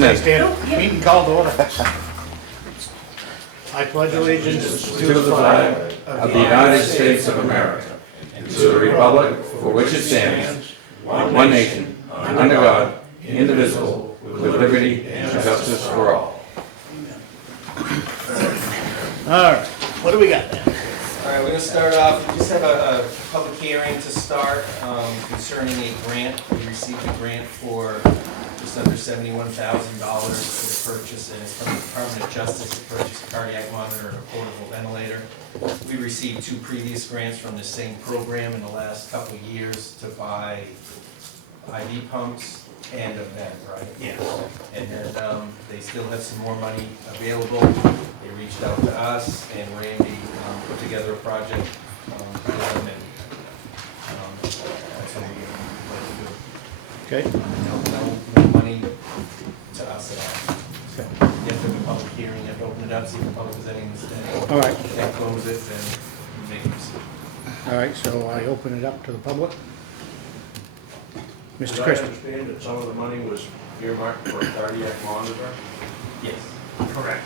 Stand, minute. stand. Meeting called to order. I pledge allegiance To the flag of the United States of America, and to the republic for which it stands, one nation, under God, indivisible, with liberty and justice for all. All right, what do we got there? All right, we're gonna start off, we just have a public hearing to start concerning a grant. We received a grant for just under $71,000 for the purchase, and it's from the Department of Justice to purchase a cardiac monitor and a portable ventilator. We received 2 previous grants from the same program in the last couple of years to buy IV pumps and a vent, right? Yeah. And then they still have some more money available. They reached out to us, and Randy put together a project for them, and that's what we Okay. no money to us at all. Okay. You have to have a public hearing, you have to open it up, see if the public has anything to say. All right. Then close it, then we make a decision. All right, so I open it up to the public. Mr. Did I Christie. understand that some of the money was earmarked for a cardiac monitor? Yes. Correct.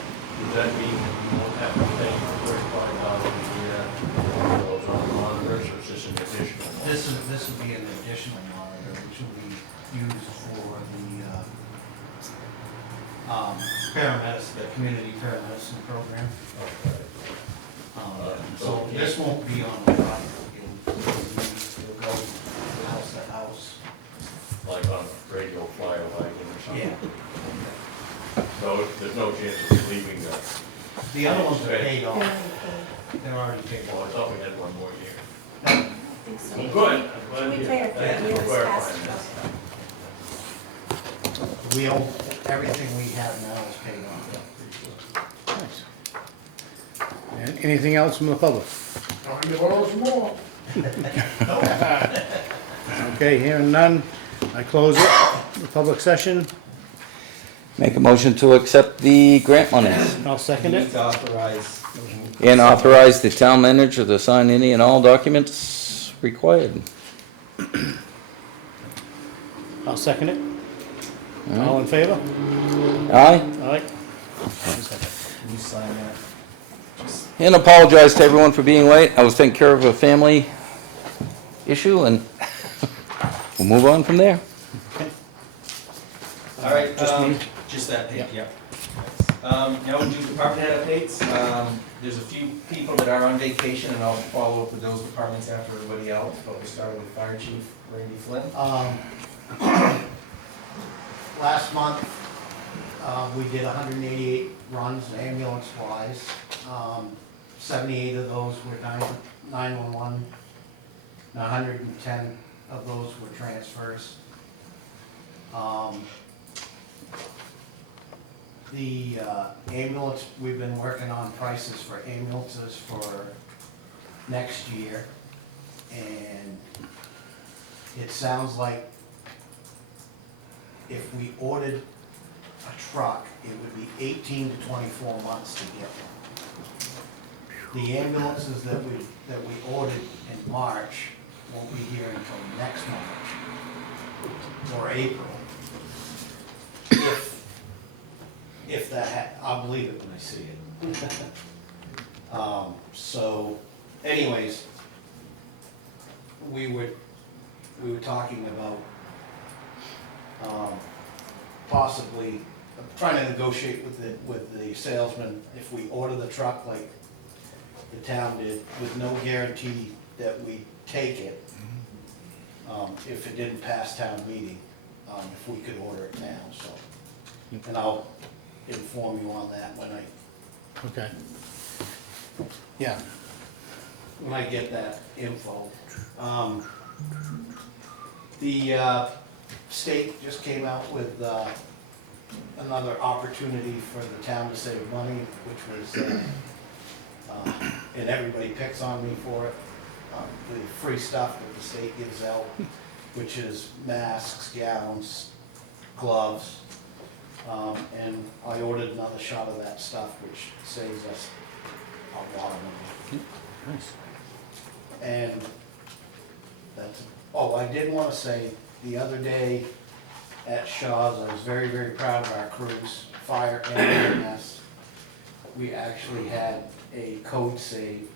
Does that mean that you won't have to pay $35 a year for those on monitors, or is this an additional one? This will be an additional monitor, which will be used for the paramedicine, the community paramedicine program. So this won't be on the product, it'll go house to house. Like on a radio flyer wagon or something? Yeah. So there's no chance of leaving the, The other ones are paid off, they're already paid well, I off. thought we had one more year. think so. Well, good, I'm glad We you. pay it for thank you years for past. clarifying that. We own, everything we have now is paid off. Nice. And anything else from the public? Okay, hearing none, I close it, the public session. Make a motion to accept the grant monies I'll second You it. need to authorize, and authorize the town manager to sign any and all documents required. I'll second it. All in favor? Aye? All right. can you sign that? Just And apologize to everyone for being late. I was taking care of a family issue, and we'll move on from there. All right, Just me? just that page, Yep. yep. Now we'll do department head updates. There's a few people that are on vacation, and I'll follow up with those departments after everybody else, but we'll start with Fire Chief Randy Flynn. Last month, we did 188 runs ambulance-wise. 78 of those were 911. 110 of those were transfers. The ambulance, we've been working on prices for ambulances for next year. And it sounds like if we ordered a truck, it would be 18 to 24 months to get one. The ambulances that we ordered in March won't be here until next March or April. If that, I'll believe it when I see it. So anyways, we were talking about possibly trying to negotiate with the salesman, if we order the truck like the town did, with no guarantee that we take it, if it didn't pass town meeting, if we could order it now, so. And I'll inform you on that when Okay. Yeah. I get that info. The state just came out with another opportunity for the town to save money, which was, and everybody picks on me for it, the free stuff that the state gives out, which is masks, gowns, gloves. And I ordered another shot of that stuff, which saves us a lot of money. Nice. And that's, oh, I did want to say, the other day, at Shaw's. I was very, very proud of our crews, fire and EMS. We actually had a code save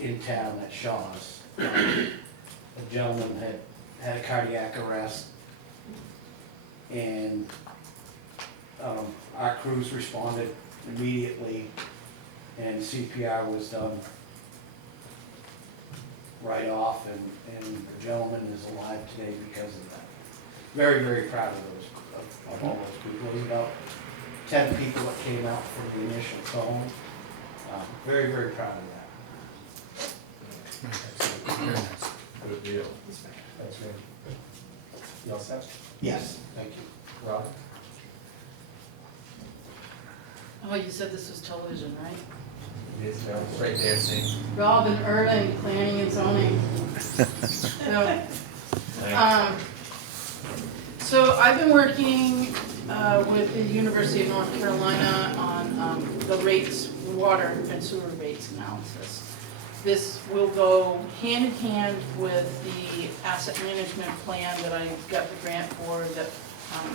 in town at Shaw's. A gentleman had a cardiac arrest, and our crews responded immediately, and CPR was done right off, and the gentleman is alive today because of that. Very, very proud of of all those people. There was about 10 people that came out for the initial tone. Very, very proud of that. Good deal. That's good. You all set? Yes, thank you. Robert? Oh, you said this was television, right? It is, it's right there, see? Robin Erling, Planning and Zoning. So I've been working with the University of North Carolina on the rates, water and sewer rates analysis. This will go hand in hand with the asset management plan that I got the grant for, that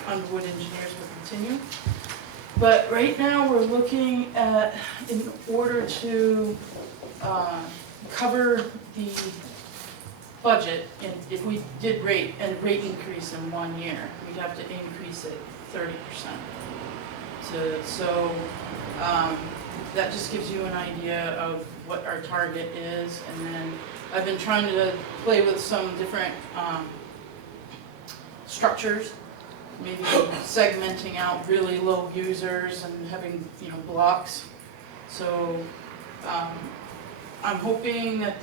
Underwood Engineers will continue. But right now, we're looking at, in order to cover the budget, and if we did rate increase in 1 year, we'd have to increase it 30%. That just gives you an idea of what our target is, and then I've been trying to play with some different structures. Maybe segmenting out really low users and having, blocks. So I'm hoping that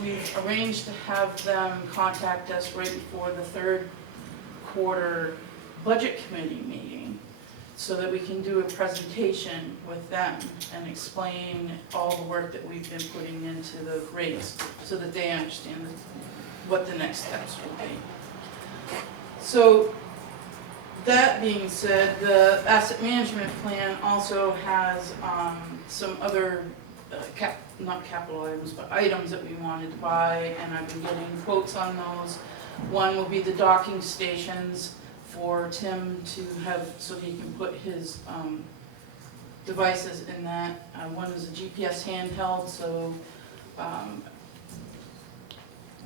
we've arranged to have them contact us right before the third quarter budget committee meeting, so that we can do a presentation with them and explain all the work that we've been putting into the rates, so that they understand what the next steps will be. So, that being said, the asset management plan also has some other, not capital items, but items that we wanted to buy, and I've been getting quotes on those. One will be the docking stations for Tim to have, so he can put his devices in that. One is a GPS handheld, so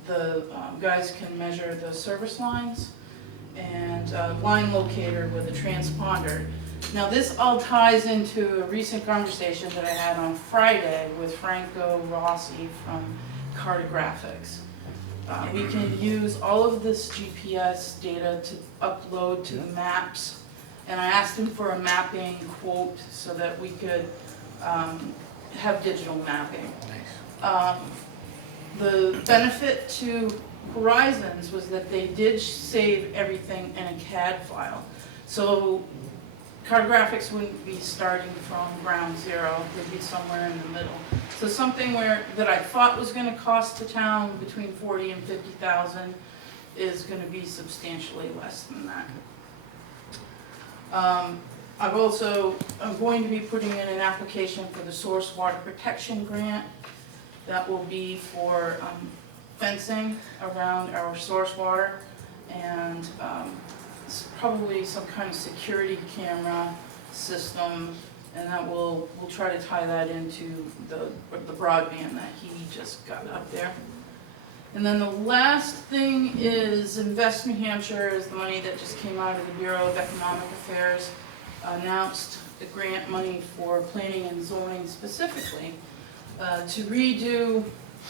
the guys can measure the service lines, and a line locator with a transponder. Now this all ties into a recent conversation that I had on Friday with Franco Rossi from Cartographics. We can use all of this GPS data to upload to the maps, and I asked him for a mapping quote so that we could have digital mapping. The benefit to Horizons was that they did save everything in a CAD file. So Cartographics wouldn't be starting from ground zero, they'd be somewhere in the middle. So something that I thought was gonna cost the town between 40 and 50,000 is gonna be substantially less than that. I'm going to be putting in an application for the Source Water Protection Grant. That will be for fencing around our source water, and probably some kind of security camera system, and that we'll try to tie that into the broadband that he just got up there. And then the last thing is Invest New Hampshire is the money that just came out of the Bureau of Economic Affairs, announced the grant money for planning and zoning specifically to redo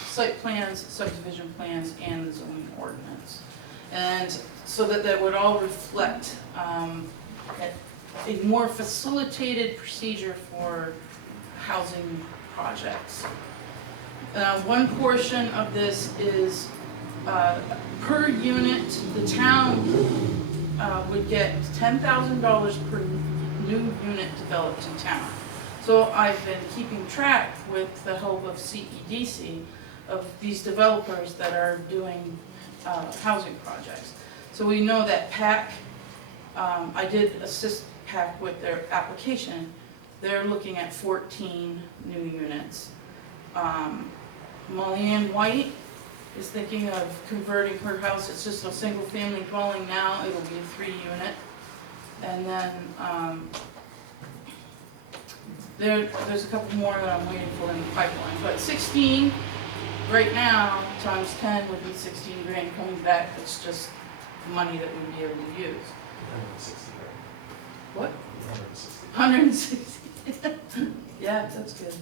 site plans, subdivision plans, and the zoning ordinance. And so that would all reflect a more facilitated procedure for housing projects. One portion of this is per unit, the town would get $10,000 per new unit developed in town. So I've been keeping track with the help of CEDC of these developers that are doing housing projects. So we know that PAC, I did assist PAC with their application. They're looking at 14 new units. Mullian White is thinking of converting her house. It's just a single-family dwelling now. It'll be a 3-unit. And then, there's a couple more that I'm waiting for in the pipeline. But 16, right now, times 10 would be 16 grand coming back. It's just money that we'd be able to use. 160, right? What? 160. 160. Yeah, that's good.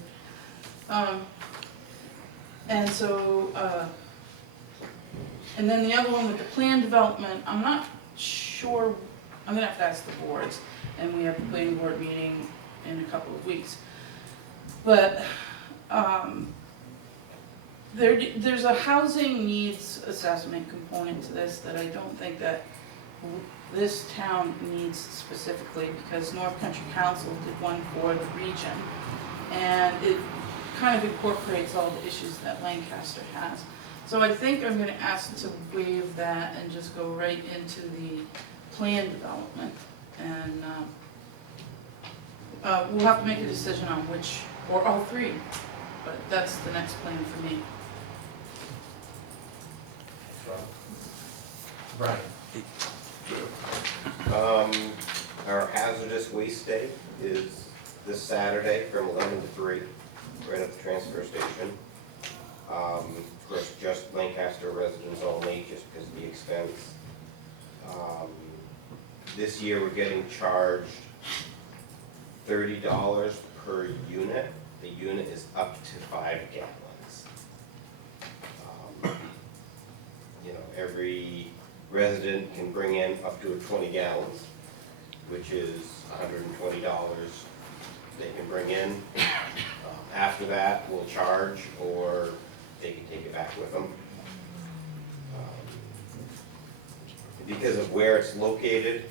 And so, and then the other one with the plan development, I'm not sure, I'm gonna have to ask the boards, and we have the planning board meeting in a couple of weeks. But, there's a housing needs assessment component to this that I don't think that this town needs specifically, because North Country Council did one for the region, and it kind of incorporates all the issues that Lancaster has. So I think I'm gonna ask to waive that and just go right into the plan development. And we'll have to make a decision on which, or all three, but that's the next plan for me. Brian? Our hazardous waste day is this Saturday from 11 to 3, right at the transfer station. Of course, just Lancaster residents only, just because of the expense. This year, we're getting charged $30 per unit. The unit is up to 5 gallons. Every resident can bring in up to 20 gallons, which is $120 they can bring in. After that, we'll charge, or they can take it back with them. Because of where it's located,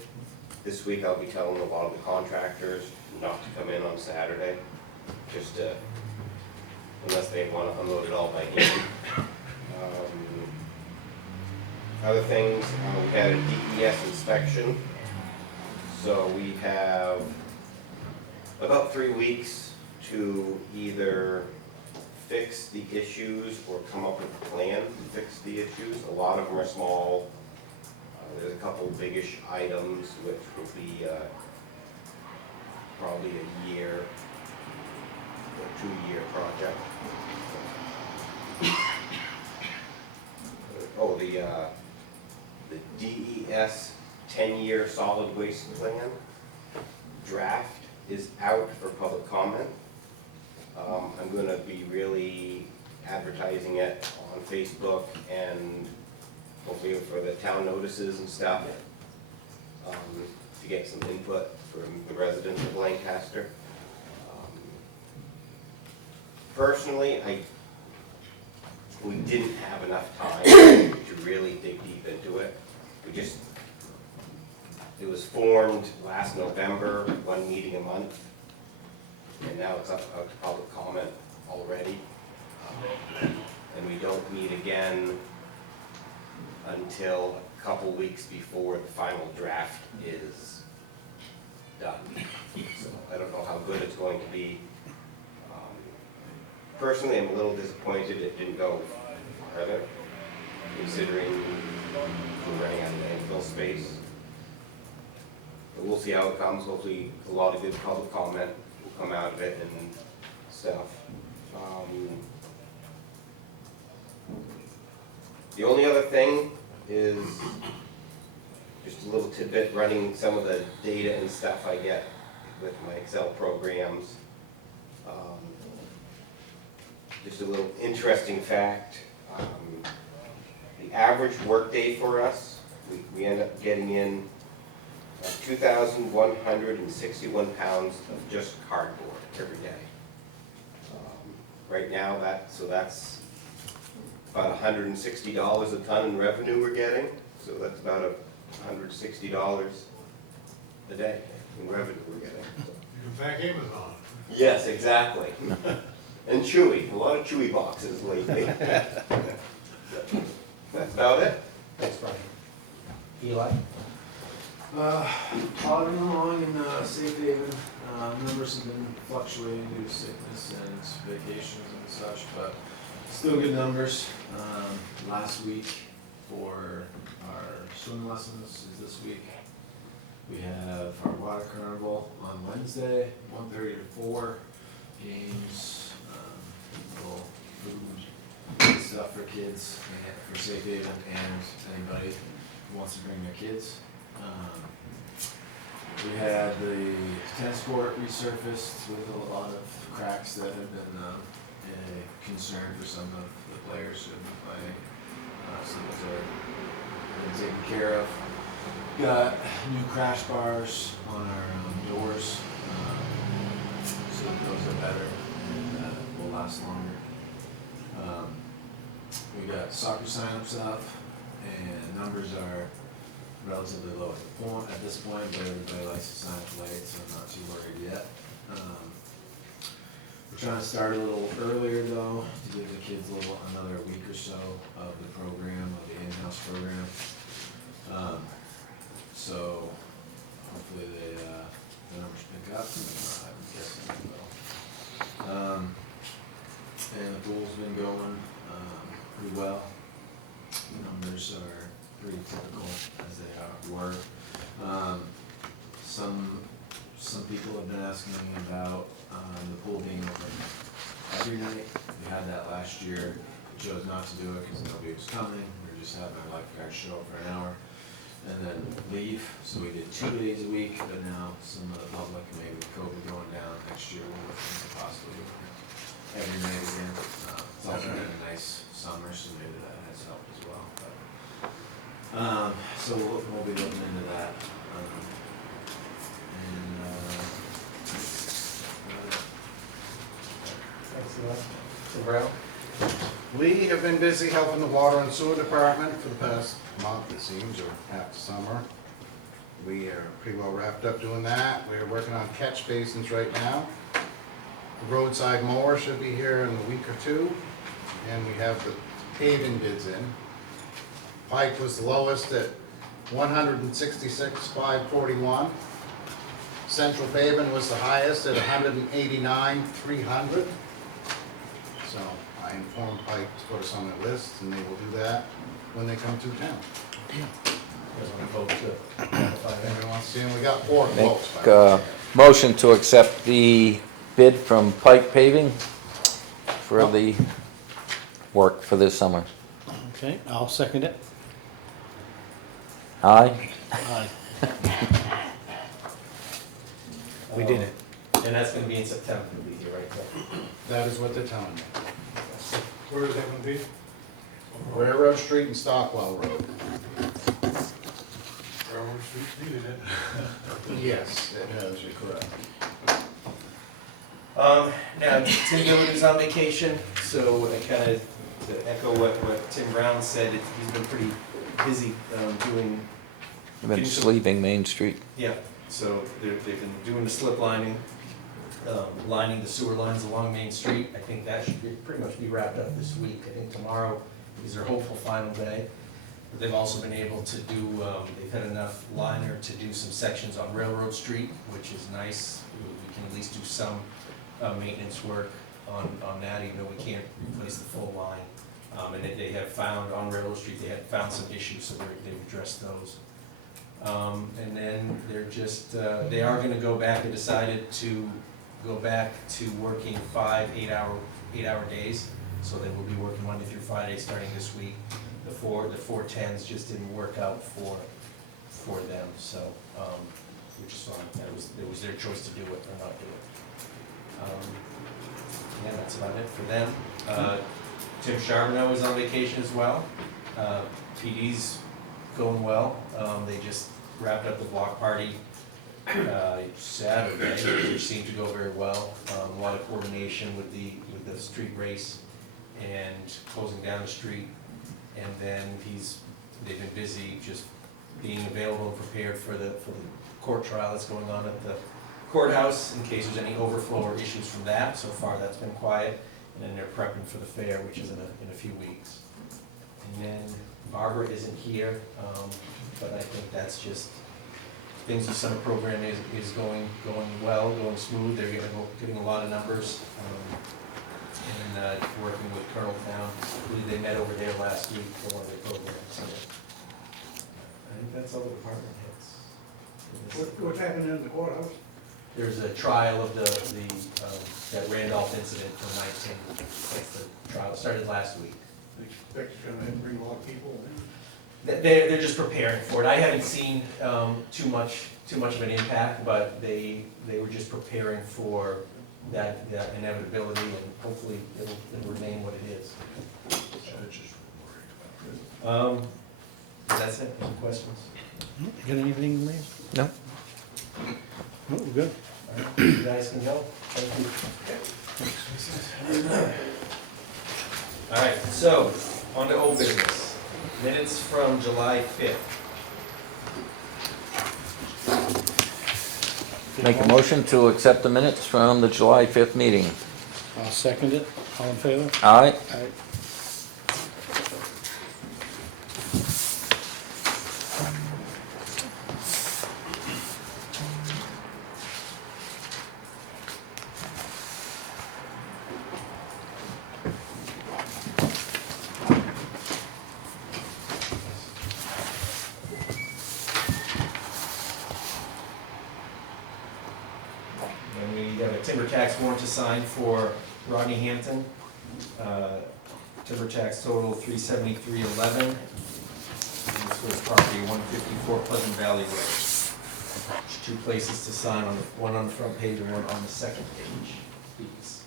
this week I'll be telling a lot of the contractors not to come in on Saturday, just to, unless they want to unload it all by hand. Other things, we had a DES inspection, so we have about 3 weeks to either fix the issues or come up with a plan to fix the issues. A lot of them are small. There's a couple biggish items which will be probably a year or 2-year project. Oh, the DES 10-year solid waste plan draft is out for public comment. I'm going to be really advertising it on Facebook and hopefully for the town notices and stuff, to get some input from the residents of Lancaster. Personally, we didn't have enough time to really dig deep into it. It was formed last November, 1 meeting a month, and now it's up to public comment already. And we don't meet again until a couple weeks before the final draft is done. So I don't know how good it's going to be. Personally, I'm a little disappointed it didn't go further, considering we're running out of landfill space. But we'll see how it comes. Hopefully a lot of good public comment will come out of it and stuff. The only other thing is just a little tidbit, running some of the data and stuff I get with my Excel programs. Just a little interesting fact. The average workday for us, we end up getting in 2,161 pounds of just cardboard every day. Right now, that's about $160 a ton in revenue we're getting. So that's about $160 a day in revenue we're getting. In fact, Amazon. Yes, exactly. And Chewy, a lot of Chewy boxes lately. That's about it. Thanks, Brian. Eli? Plodding along in safe haven. Numbers have been fluctuating due to sickness and vacations and such, but Still good numbers. Last week for our swim lessons is this week. We have our water carnival on Wednesday, 1:30 to 4. Games, little food stuff for kids and for Safe Haven and anybody who wants to bring their kids. We had the tennis court resurfaced with a lot of cracks that have been a concern for some of the players who have been playing. Some of those are been taken care of. Got new crash bars on our doors, so those are better and will last longer. We got soccer signups up, and numbers are relatively low at this point, but everybody likes to sign up late, so I'm not too worried yet. We're trying to start a little earlier though, to give the kids another week or so of the program, of the in-house program. So hopefully the numbers pick up. I'm guessing they will. And the pool's been going pretty well. The numbers are pretty typical as they were. Some people have been asking me about the pool being open every night. We had that last year. We chose not to do it because nobody was coming. We were just having our lifeguards show up for an hour and then leave. So we did 2 days a week, but now some of the public, maybe with COVID going down next year, we're looking to possibly open every night again. It's also been a nice summer, so maybe that has helped as well. But, so we'll be looking into that. Tim Brown? We have been busy helping the water and sewer department for the past month, it seems, or half the summer. We are pretty well wrapped up doing that. We're working on catch basins right now. The roadside mower should be here in a week or two, and we have the paving bids in. Pipe was the lowest at 166,541. Central paving was the highest at 189,300. So I informed Pike to put us on their list, and they will do that when they come through town. Everyone wants to see them. We got 4 quotes. by Make the way. motion to accept the bid from Pike Paving for the work for this summer. Okay, I'll second it. Aye? Aye. We did it. And that's gonna be in September, it'll be here, right? That is what they're telling me. Where is that gonna be? Railroad Street and Stockwell Road. Railroad Street needed it. Yes, it has, you're correct. Now, Tim Dillon is on vacation, so I kind of, to echo what Tim Brown said, he's been pretty busy doing, I've been sleeving Main Street. yeah, so they've been doing the slip lining, lining the sewer lines along Main Street. I think that should pretty much be wrapped up this week. I think tomorrow is their hopeful final day. But they've also been able to do, they've had enough liner to do some sections on Railroad Street, which is nice. We can at least do some maintenance work on that, even though we can't replace the full line. And they have found, on Railroad Street, they had found some issues, so they've addressed those. And then they're just, they are gonna go back, they decided to go back to working 5 8-hour days. So they will be working Monday through Friday starting this week. The 410s just didn't work out for them, so, which is fine. It was their choice to do it or not do it. Yeah, that's about it for them. Tim Charbonneau is on vacation as well. PD's going well. They just wrapped up the block party Saturday, which seemed to go very well. A lot of coordination with the street race and closing down the street. And then they've been busy just being available and prepared for the court trial that's going on at the courthouse in case there's any overflow or issues from that. So far that's been quiet. And then they're prepping for the fair, which is in a few weeks. And then Barbara isn't here, but I think that's just things. The summer program is going well, going smooth. They're getting a lot of numbers. and working with Colonel Town. I believe they met over there last week for one of the programs. So I think that's all the department heads. What's happening in the courthouse? There's a trial of that Randolph incident from 19. That's the trial, started last week. Expect it's gonna bring a lot of people in. They're just preparing for it. I haven't seen too much of an impact, but they were just preparing for that inevitability, and hopefully it'll remain what it is. That's it. Any questions? Got anything, Lee? No. No, we're good. All right, you guys can go. Thank you. All right, so on to old business. Minutes from July 5th. Make a motion to accept the minutes from the July 5th meeting. I'll second it. All in favor? Aye. Aye. And we have a timber tax warrant to sign for Rodney Hampton. Timber tax total $373.11. This was property 154 Pleasant Valley Road. There's two places to sign, one on the front page and one on the second page. Please.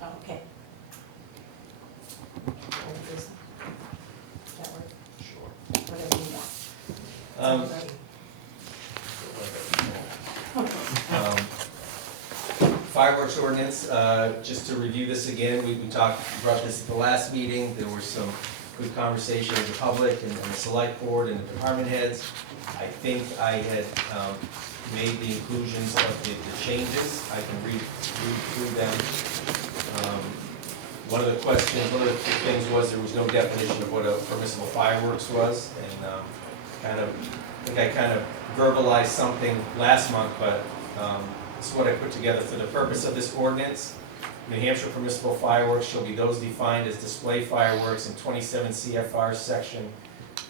Oh, okay. Old business. That work? Sure. Whatever you want. Fireworks ordinance, just to review this again, we talked about this at the last meeting. There was some good conversation with the public and the select board and the department heads. I think I had made the inclusions of the changes. I can read through them. One of the questions, one of the things was there was no definition of what a permissible fireworks was, and I think I kind of verbalized something last month, but this is what I put together for the purpose of this ordinance. New Hampshire permissible fireworks shall be those defined as display fireworks in 27 CFR section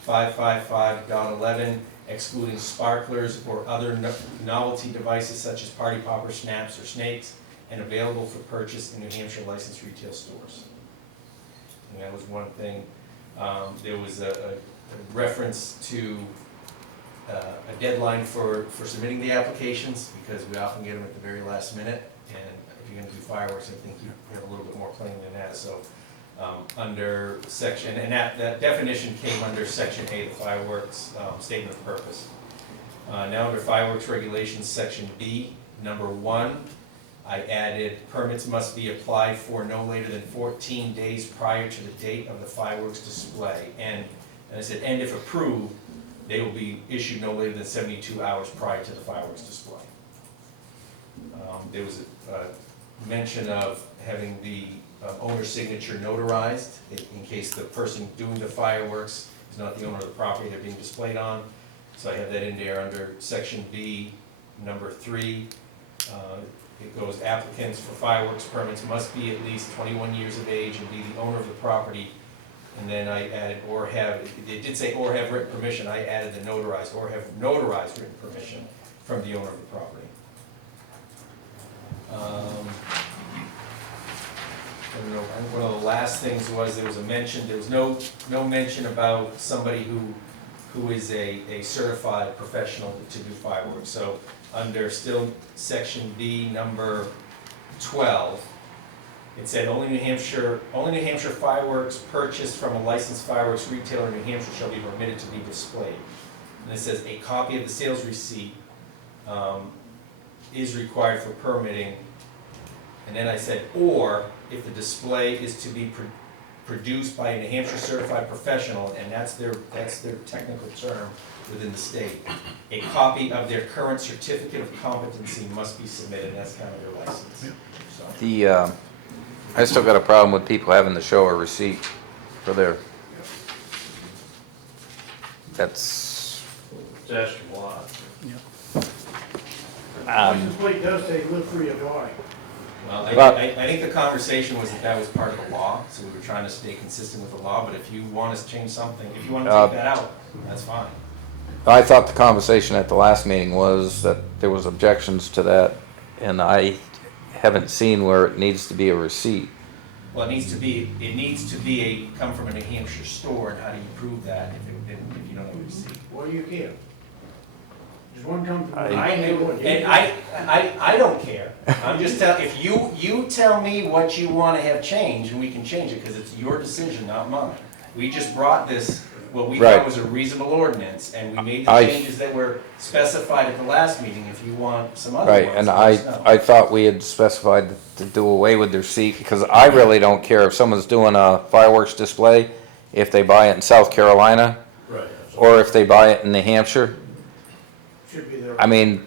555.11, excluding sparklers or other novelty devices such as party poppers, snaps, or snakes, and available for purchase in New Hampshire licensed retail stores. And that was one thing. There was a reference to a deadline for submitting the applications, because we often get them at the very last minute, and if you're gonna do fireworks, I think you have a little bit more planning than that. So under section, and that definition came under section A of the fireworks statement of purpose. Now under fireworks regulations, section B, number 1, I added permits must be applied for no later than 14 days prior to the date of the fireworks display. And I said, and if approved, they will be issued no later than 72 hours prior to the fireworks display. There was a mention of having the owner's signature notarized in case the person doing the fireworks is not the owner of the property they're being displayed on. So I have that in there under section B, number 3. It goes, applicants for fireworks permits must be at least 21 years of age and be the owner of the property. And then I added, or have, it did say or have written permission, I added the notarized, or have notarized written permission from the owner of the property. I don't know, and one of the last things was, there was no mention about somebody who is a certified professional to do fireworks. So under still section B, number 12, It said only New Hampshire fireworks purchased from a licensed fireworks retailer in New Hampshire shall be permitted to be displayed. And it says a copy of the sales receipt is required for permitting. And then I said, or if the display is to be produced by a New Hampshire certified professional, and that's their technical term within the state, a copy of their current certificate of competency must be submitted. That's kind of their license. So. I still got a problem with people having to show a receipt for their, that's, That's a lot. um, plate does say live free or die. Well, But- I think the conversation was that was part of the law, so we were trying to stay consistent with the law, but if you want us to change something, if you want to take that out, that's fine. I thought the conversation at the last meeting was that there was objections to that, and I haven't seen where it needs to be a receipt. Well, it needs to be come from a New Hampshire store, and how do you prove that if you don't have a receipt? Well, you can. There's one comes from. And I don't care, I'm just if you tell me what you want to have changed, and we can change it, because it's your decision, not mine. We just brought this, what we Right. thought was a reasonable ordinance, and we made the I- changes that were specified at the last meeting. If you want some other Right, ones, and let us know. I thought we had specified to do away with the receipt, because I really don't care if someone's doing a fireworks display, if they buy it in South Carolina, Right. or if they buy it in New Hampshire. Should be there. I mean,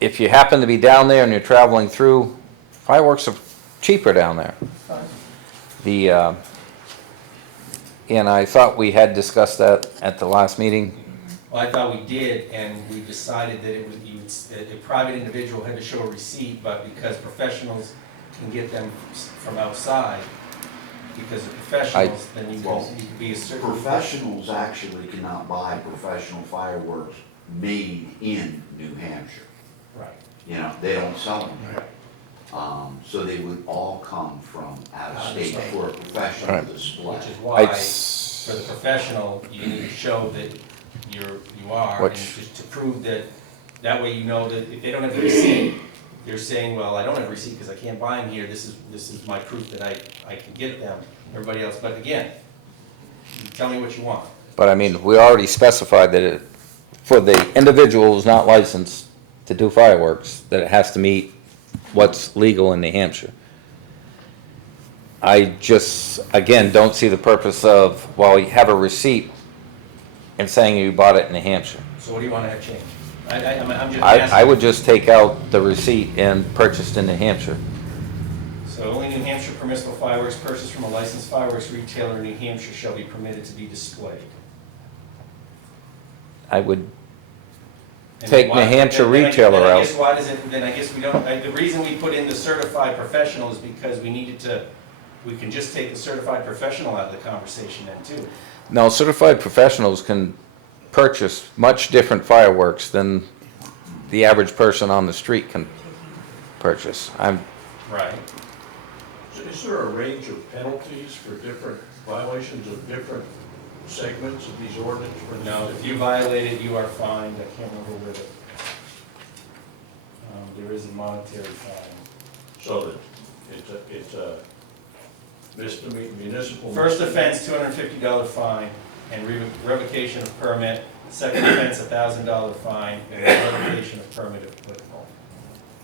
if you happen to be down there and you're traveling through, fireworks are cheaper down there. Fine. And I thought we had discussed that at the last meeting. Well, I thought we did, and we decided that a private individual had to show a receipt, but because professionals can get them from outside, because of professionals, then you can be a certain. Professionals actually cannot buy professional fireworks made in New Hampshire. Right. You know, they don't sell them here. So they would all come from out of state for a professional Right. display. Which is why, I- for the professional, you need to show that you are, and Which- just to prove that way you know that if they don't have the receipt, they're saying, well, I don't have a receipt because I can't buy them here, this is my proof that I can get them, everybody else, but again, you tell me what you want. But I mean, we already specified that it, for the individual who's not licensed to do fireworks, that it has to meet what's legal in New Hampshire. I just, again, don't see the purpose of, well, you have a receipt and saying you bought it in New Hampshire. So what do you want to have changed? I'm just I asking. would just take out the receipt and purchased in New Hampshire. So only New Hampshire permissible fireworks purchased from a licensed fireworks retailer in New Hampshire shall be permitted to be displayed. I would And take why- New Hampshire then I- retailer then I out. guess why does it, then I guess we don't, the reason we put in the certified professional is because we needed to, we can just take the certified professional out of the conversation then too. No, certified professionals can purchase much different fireworks than the average person on the street can purchase. Right. So is there a range of penalties for different violations of different segments of these ordinances? No, if you violate it, you are fined, I can't remember where there is a monetary fine. So that it's a misdemeanor, municipal. First offense, $250 fine, and revocation of permit. Second offense, $1,000 fine, and revocation of permit if applicable.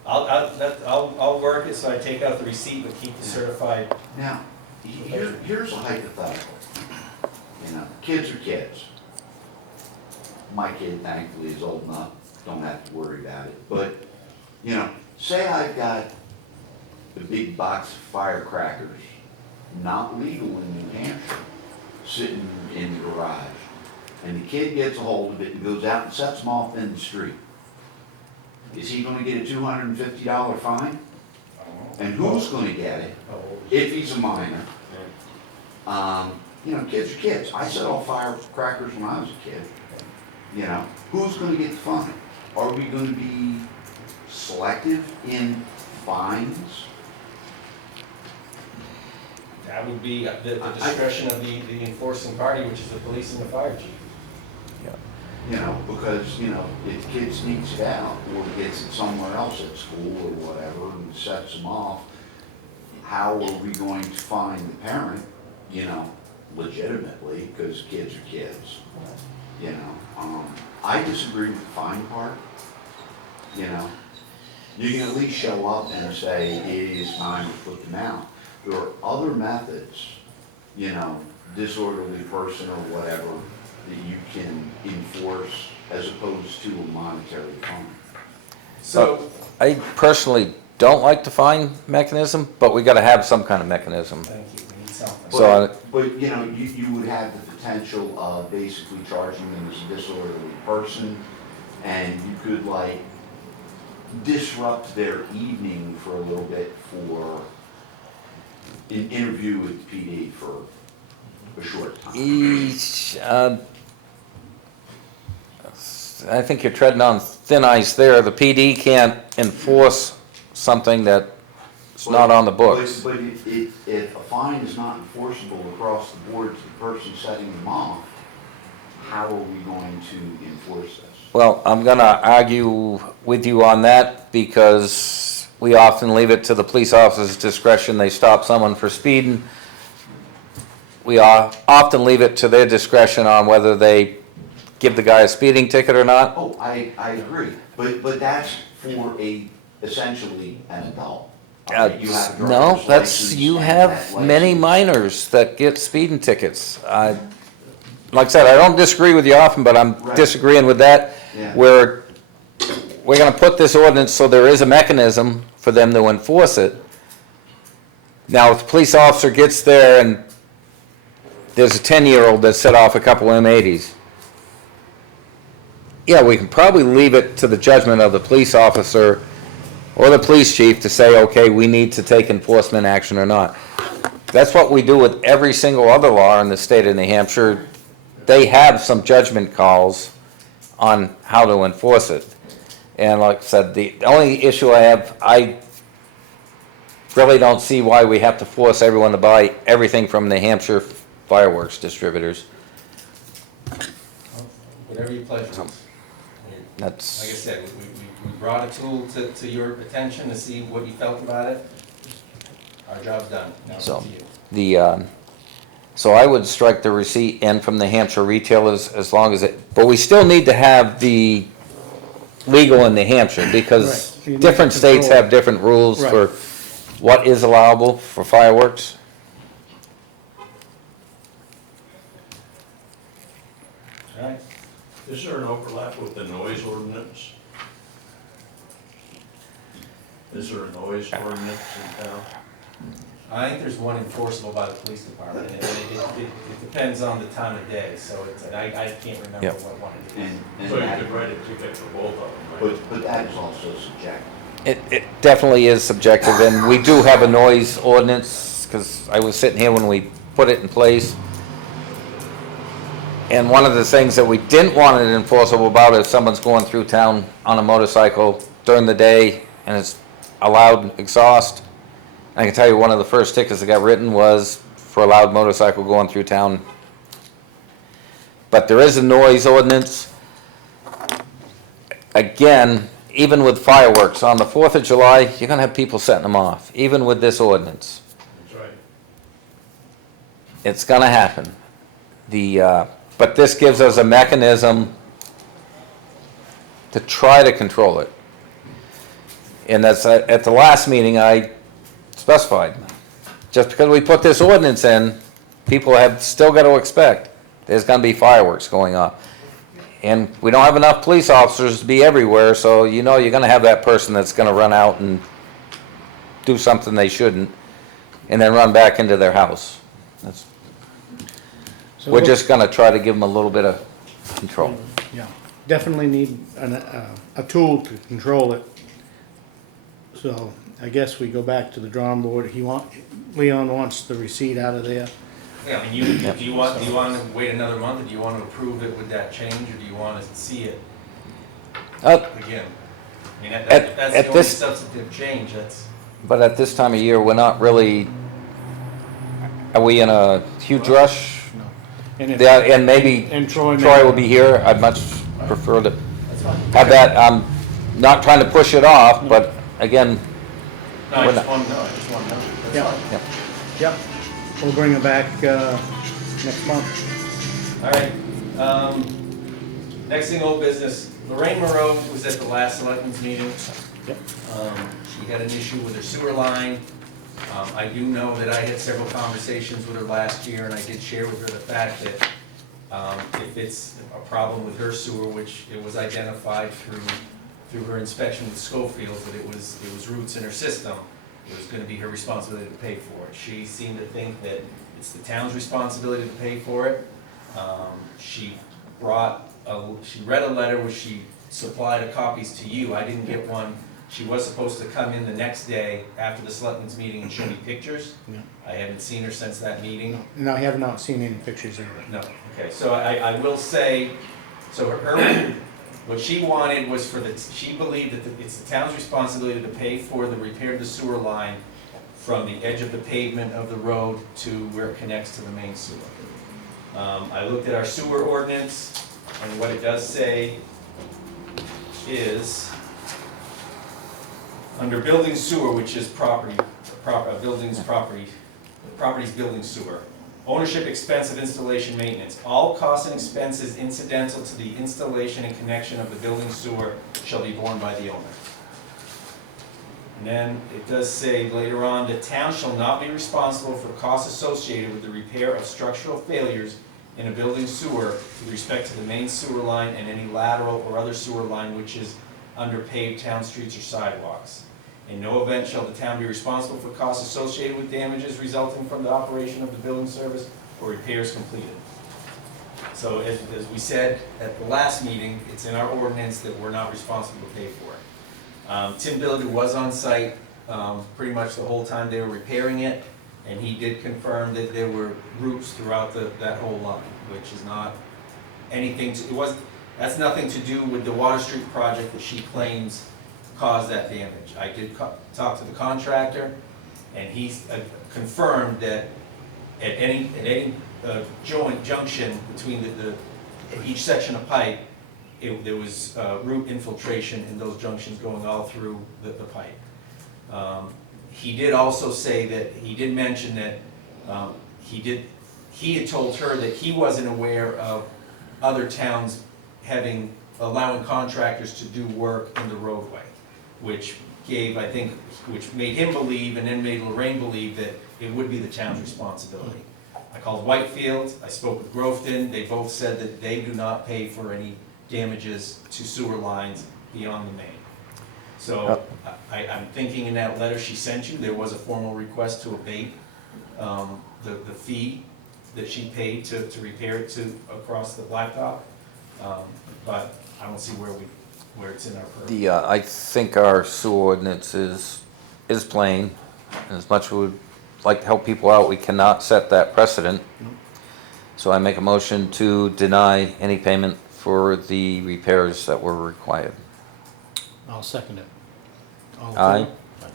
I'll work it so I take out the receipt but keep the certified. Now, here's a hypothetical. You know, kids are kids. My kid thankfully is old enough, don't have to worry about it. But, you know, say I've got the big box of firecrackers, not legal in New Hampshire, sitting in the garage. And the kid gets a hold of it and goes out and sets them off in the street. Is he gonna get a $250 fine? And who's gonna get it if he's a minor? You know, kids are kids. I set off firecrackers when I was a kid. You know, who's gonna get the fine? Are we gonna be selective in fines? That would be the discretion of the enforcing party, which is the police and the fire chief. You know, because, you know, if the kid sneaks it out or gets it somewhere else at school or whatever and sets them off, how are we going to find the parent, legitimately, because kids are kids, I disagree with the fine part, you can at least show up and say, it is time to put them out. There are other methods, disorderly person or whatever, that you can enforce as opposed to a monetary fine. So, I personally don't like the fine mechanism, but we gotta have some kind of mechanism. thank you, we need something. So, But, you would have the potential of basically charging them as a disorderly person, and you could disrupt their evening for a little bit for an interview with PD for a short time. I think you're treading on thin ice there. The PD can't enforce something that's not on the books. But if a fine is not enforceable across the board to the person setting them off, how are we going to enforce this? Well, I'm gonna argue with you on that because we often leave it to the police officer's discretion. They stop someone for speeding. We often leave it to their discretion on whether they give the guy a speeding ticket or not. Oh, I agree, but that's for essentially an adult. You have a No, driver's that's, license you and have that many license. minors that get speeding tickets. Like I said, I don't disagree with you often, but I'm Right. disagreeing with that. Yeah. Where we're gonna put this ordinance so there is a mechanism for them to enforce it. Now, if the police officer gets there and there's a 10-year-old that set off a couple M80s, yeah, we can probably leave it to the judgment of the police officer or the police chief to say, okay, we need to take enforcement action or not. That's what we do with every single other law in the state of New Hampshire. They have some judgment calls on how to enforce it. And like I said, the only issue I have, I really don't see why we have to force everyone to buy everything from New Hampshire fireworks distributors. Whatever your pleasure is. That's. Like I said, we brought a tool to your attention to see what you felt about it. Our job's done, now it's up to you. So I would strike the receipt and from the Hampshire retailers as long as it, but we still need to have the legal in New Hampshire because Right. You need different to states control. have different rules Right. for what is allowable for fireworks. All right. Is there an overlap with the noise ordinance? Is there a noise ordinance in town? I think there's one enforceable by the police department, and it depends on the time of day, so I can't remember Yep. what one it is. And So you that- could write a ticket for both of them, right? but that is also subjective. It definitely is subjective, and we do have a noise ordinance, because I was sitting here when we put it in place. And one of the things that we didn't want it enforceable about is someone's going through town on a motorcycle during the day, and it's a loud exhaust. I can tell you, one of the first tickets that got written was for a loud motorcycle going through town. But there is a noise ordinance. Again, even with fireworks, on the 4th of July, you're gonna have people setting them off, even with this ordinance. That's right. It's gonna happen. But this gives us a mechanism to try to control it. And that's, at the last meeting, I specified, just because we put this ordinance in, people have still got to expect there's gonna be fireworks going off. And we don't have enough police officers to be everywhere, so you're gonna have that person that's gonna run out and do something they shouldn't, and then run back into their house. So We're just gonna try to give them a little bit of control. Yeah, definitely need a tool to control it. So I guess we go back to the drawing board. Leon wants the receipt out of there. Yeah, I mean, do you want to wait another month, or do you want to approve it with that change, or do you want to see it again? I mean, that's the only this- substantive change, that's. But at this time of year, we're not really, are we in a huge rush? No. And if- Yeah, and maybe And Troy. Troy will be here. I'd much prefer to That's fine. have that. I'm not trying to push it off, but again, No, I We're just not. want to know, That's Yeah. fine. Yep, we'll bring it back, next month. All right, next thing, old business. Lorraine Moreau was at the last selectmen's meeting. Yep. She had an issue with her sewer line. I do know that I had several conversations with her last year, and I did share with her the fact that if it's a problem with her sewer, which it was identified through her inspection with Schofield, that it was roots in her system, it was gonna be her responsibility to pay for it. She seemed to think that it's the town's responsibility to pay for it. She read a letter which she supplied copies to you. I didn't get one. She was supposed to come in the next day after the selectmen's meeting and show me pictures. Yeah. I haven't seen her since that meeting. No, I have not seen any pictures either. No, okay, so I will say, so what she wanted was she believed that it's the town's responsibility to pay for the repair of the sewer line from the edge of the pavement of the road to where it connects to the main sewer. I looked at our sewer ordinance, and what it does say is, under building sewer, which is property's building sewer, ownership, expense of installation, maintenance. All costs and expenses incidental to the installation and connection of the building sewer shall be borne by the owner. And then it does say later on, the town shall not be responsible for costs associated with the repair of structural failures in a building sewer with respect to the main sewer line and any lateral or other sewer line which is under paved town streets or sidewalks. In no event shall the town be responsible for costs associated with damages resulting from the operation of the building service or repairs completed. So as we said at the last meeting, it's in our ordinance that we're not responsible to pay for it. Tim Billiter was on site pretty much the whole time they were repairing it, and he did confirm that there were roots throughout that whole line, which is not anything that's nothing to do with the Water Street project that she claims caused that damage. I did talk to the contractor, and he confirmed that at any junction between each section of pipe, there was root infiltration in those junctions going all through the pipe. He did also say that, he did mention that he had told her that he wasn't aware of other towns allowing contractors to do work in the roadway, which made him believe, and then made Lorraine believe, that it would be the town's responsibility. I called Whitefield, I spoke with Grofton, they both said that they do not pay for any damages to sewer lines beyond the main. So I'm thinking in that letter she sent you, there was a formal request to abate the fee that she paid to repair it across the blacktop, but I don't see where it's in our purview. I think our sewer ordinance is plain. As much as we would like to help people out, we cannot set that precedent. So I make a motion to deny any payment for the repairs that were required. I'll second it. All in Aye. favor?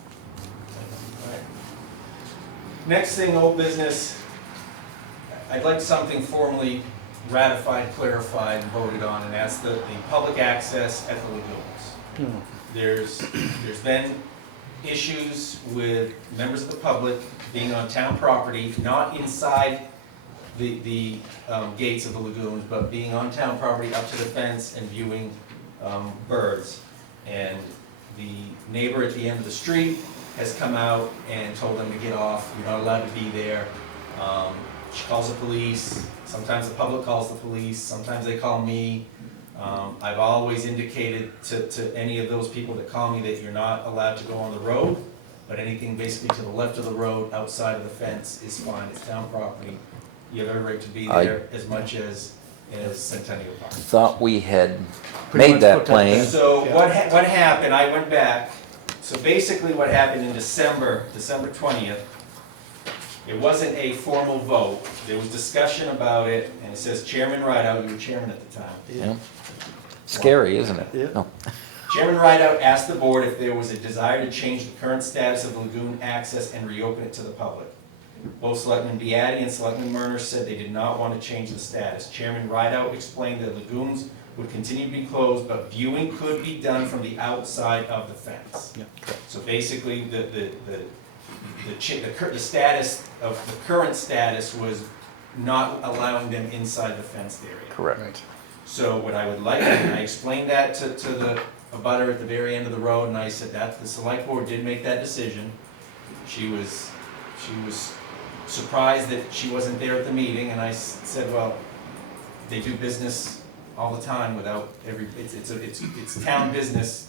Alright. Next thing, old business, I'd like something formally ratified, clarified, and voted on, and that's the public access at the lagoons. There's been issues with members of the public being on town property, not inside the gates of the lagoons, but being on town property up to the fence and viewing birds. And the neighbor at the end of the street has come out and told them to get off, you're not allowed to be there. She calls the police, sometimes the public calls the police, sometimes they call me. I've always indicated to any of those people that call me that you're not allowed to go on the road, but anything basically to the left of the road, outside of the fence, is fine, it's town property. You have every right to be there as much as Centennial Park. Thought we had Pretty made much that put that plain. there. So Yeah. what happened, I went back, so basically what happened in December 20th, it wasn't a formal vote, there was discussion about it, and it says Chairman Rideout, you were chairman at the time. Yeah. Scary, isn't it? Yeah. No. Chairman Rideout asked the board if there was a desire to change the current status of the lagoon access and reopen it to the public. Both Selectman Beatty and Selectman Murner said they did not want to change the status. Chairman Rideout explained that lagoons would continue to be closed, but viewing could be done from the outside of the fence. So basically, the status of, the current status was not allowing them inside the fenced area. Correct. So what I would like, and I explained that to the abutter at the very end of the road, and I said that the select board did make that decision. She was surprised that she wasn't there at the meeting, and I said, well, they do business all the time without it's town business.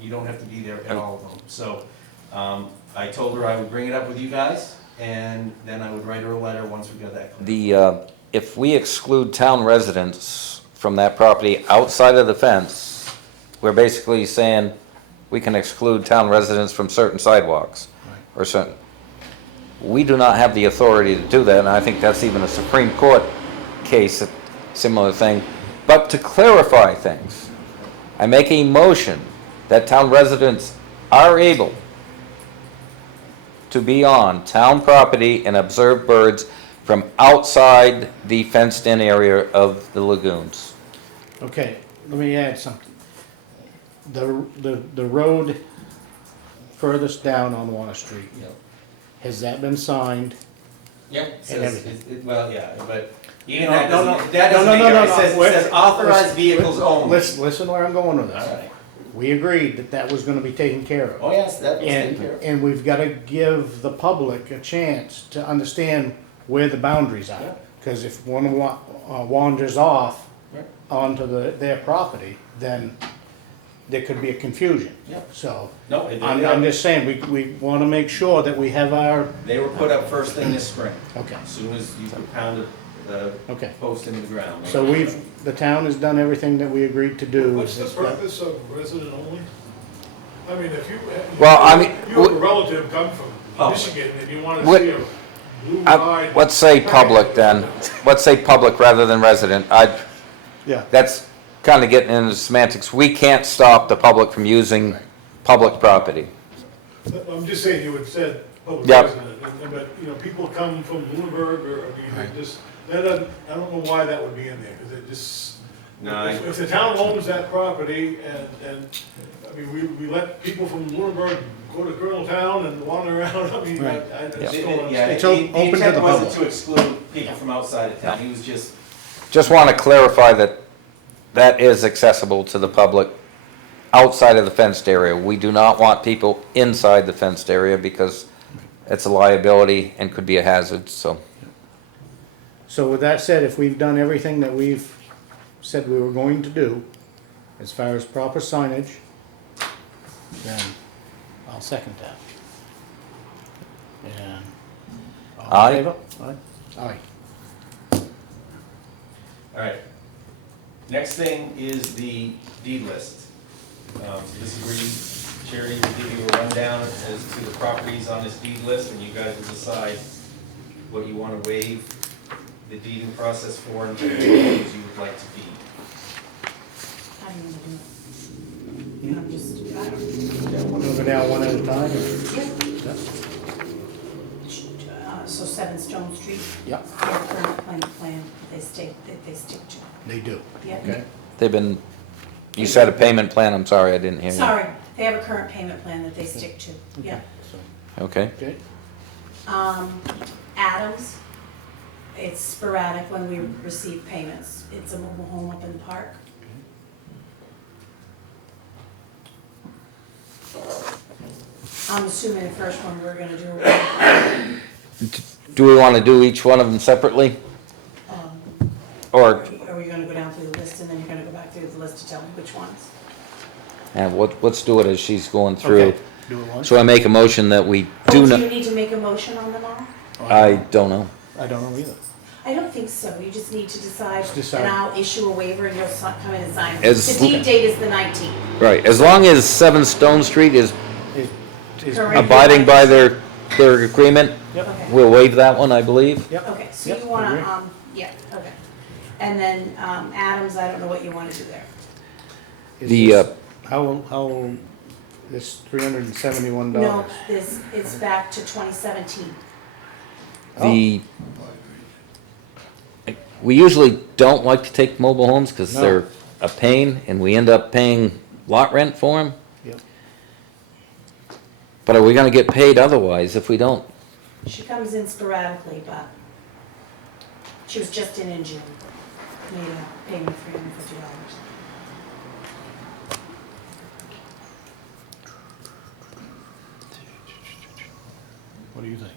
You don't have to be there at all of them. So I told her I would bring it up with you guys, and then I would write her a letter once we got that clear. If we exclude town residents from that property outside of the fence, we're basically saying we can exclude town residents from certain sidewalks or certain. We do not have the authority to do that, and I think that's even a Supreme Court case, a similar thing. But to clarify things, I make a motion that town residents are able to be on town property and observe birds from outside the fenced-in area of the lagoons. Okay, let me add something. The road furthest down on Water Street, has that been signed? Yeah, it says, everything. well, yeah, but even No, that no, doesn't, no. that doesn't No, make no, it, no, it no. says, Wait, authorized vehicles only. Listen where I'm going with this. All right. We agreed that that was gonna be taken care of. Oh, yes, that was taken care of. And we've gotta give the public a chance to understand where the boundaries Yeah. are. Cause if one wanders off Right. onto their property, then there could be a confusion. Yeah. So, No, I'm just saying, we wanna make sure that we have our, they were put up first thing this spring, okay, as soon as you pounded the okay. post into the ground. So the town has done everything that we agreed to do. What's the purpose of resident only? I mean, if you, Well, I mean, you have a relative come from Michigan and you wanna What- see a blue-eyed. Let's say public then. Let's say public rather than resident. Yeah. That's kind of getting into semantics. We can't stop the public from using public property. I'm just saying, you had said public Yep. resident, but, you know, people come from Bloomberg or, I mean, they just, that doesn't, I don't know why that would be in there, because it just, No, if the town owns that property and, I mean, we let people from Lunenburg go to Colonel Town and wander around, I mean, Right. I just Yeah, don't yeah, understand. It's the open to intent the wasn't public. to exclude people from outside of town, he was just, Just want to clarify that that is accessible to the public outside of the fenced area. We do not want people inside the fenced area because it's a liability and could be a hazard, so. So with that said, if we've done everything that we've said we were going to do, as far as proper signage, then I'll second that. And all Aye. in favor? Aye. all right. Next thing is the deed list. So this is where you, Charity will give you a rundown as to the properties on this deed list, and you guys will decide what you want to waive the deeding process for, and what areas you would like to deed. I don't know. I'm just, I don't. We'll go down one at a time. So 7 Stone Street, Yep, their current plan they stick to. they do. Yep. Okay. They've been, you said a payment plan, I'm sorry, I didn't hear you. Sorry, they have a current payment plan that they stick to, yeah. So, Okay, okay. Adams, it's sporadic when we receive payments. It's a mobile home up in the park. I'm assuming the first one we're gonna do. do we want to do each one of them separately? Or, Are we gonna go down through the list and then you're gonna go back through the list to tell me which ones? and let's do it as she's going through. Okay. Do it once? So I make a motion that we do Do not, you need to make a motion on them all? I don't know. I don't know either. I don't think so, you just need to decide, Just decide. and I'll issue a waiver and you'll come in and sign. As- The deed date is the 19th. Right, as long as 7 Stone Street is Is- Correct. abiding by their agreement, Yep. Okay. we'll waive that one, I believe. Yep. Okay, so Yep, you wanna, agree. yeah, okay. And then, Adams, I don't know what you wanna do there. Is The, this- How, this $371? No, it's back to 2017. The, we usually don't like to take mobile homes because No. they're a pain and we end up paying lot rent for them? Yep. But are we gonna get paid otherwise if we don't? She comes in sporadically, but she was just in June. Made a payment of $350. What do you think?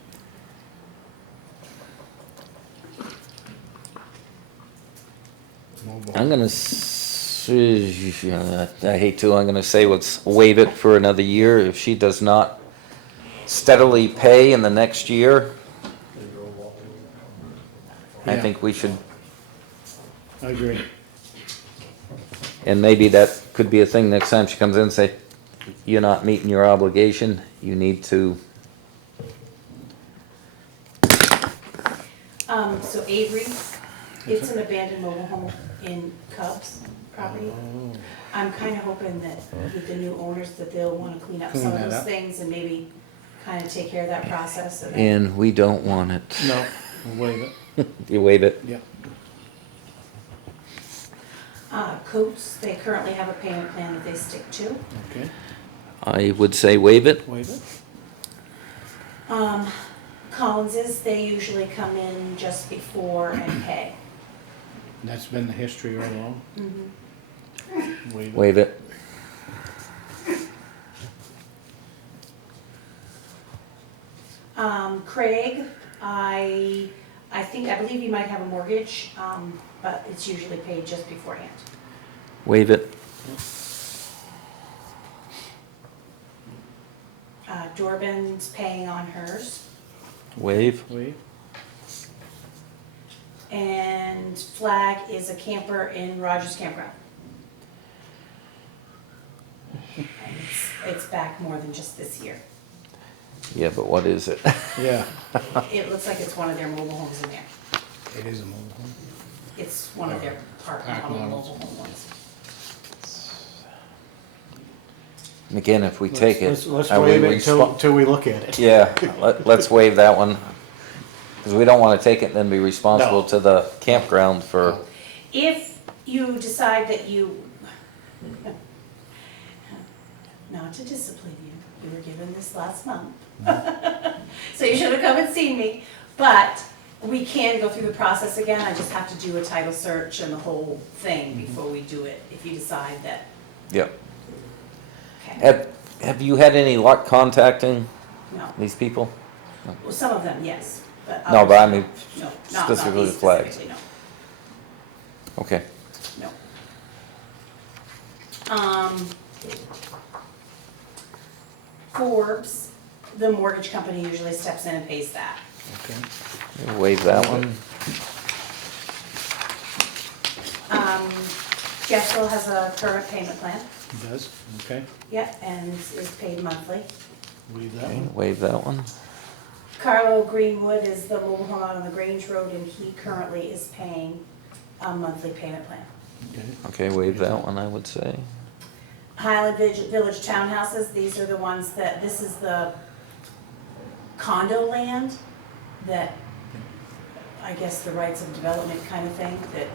Mobile. I'm gonna, I hate to, I'm gonna say let's waive it for another year. If she does not steadily pay in the next year, I Yeah. think we should, I agree. and maybe that could be a thing next time she comes in and say, you're not meeting your obligation, you need to, So Avery, it's an abandoned mobile home in Cubs property. I'm kind of hoping that with the new owners that they'll want to clean up some of Clean that those up. things and maybe kind of take care of that process. And then- and we don't want it. No, we'll waive it. You waive it. Yeah. Coates, they currently have a payment plan that they stick to. Okay, I would say waive it. waive it. Collinses, they usually come in just before and pay. That's been the history right along. Waive it. Waive it. Craig, I believe you might have a mortgage, but it's usually paid just beforehand. Waive it. Dorbin's paying on hers, Waive. Waive. and Flag is a camper in Rogers Campground. And it's back more than just this year. Yeah, but what is it? Yeah, It looks like it's one of their mobile homes in there. it is a mobile home. It's one of their park Park model models. mobile home ones. And again, if we take it. Let's are we waive it till respo- we look at it. Yeah, let's waive that one. Because we don't want to take it and then be responsible No. to the campground for, If you decide that you, not to discipline you, you were given this last month. So you should have come and seen me, but we can go through the process again, I just have to do a title search and the whole thing before we do it, if you decide that, yep. okay. Have you had any luck contacting No, these people? well, some of them, yes, but No, but I others, mean, no, not specifically these the flags. specifically, Okay. no. Forbes, the mortgage company usually steps in and pays that. Okay. We'll waive that one. Jessel has a current payment plan, It does, okay. yep, and is paid monthly. Leave that Okay, one. waive that one. Carlo Greenwood is the mobile home out on the Grange Road, and he currently is paying a monthly payment plan. Okay. Okay, waive that one, I would say. Highland Village townhouses, these are the ones that, this is the condo land that, I guess the rights of development kind of thing, that,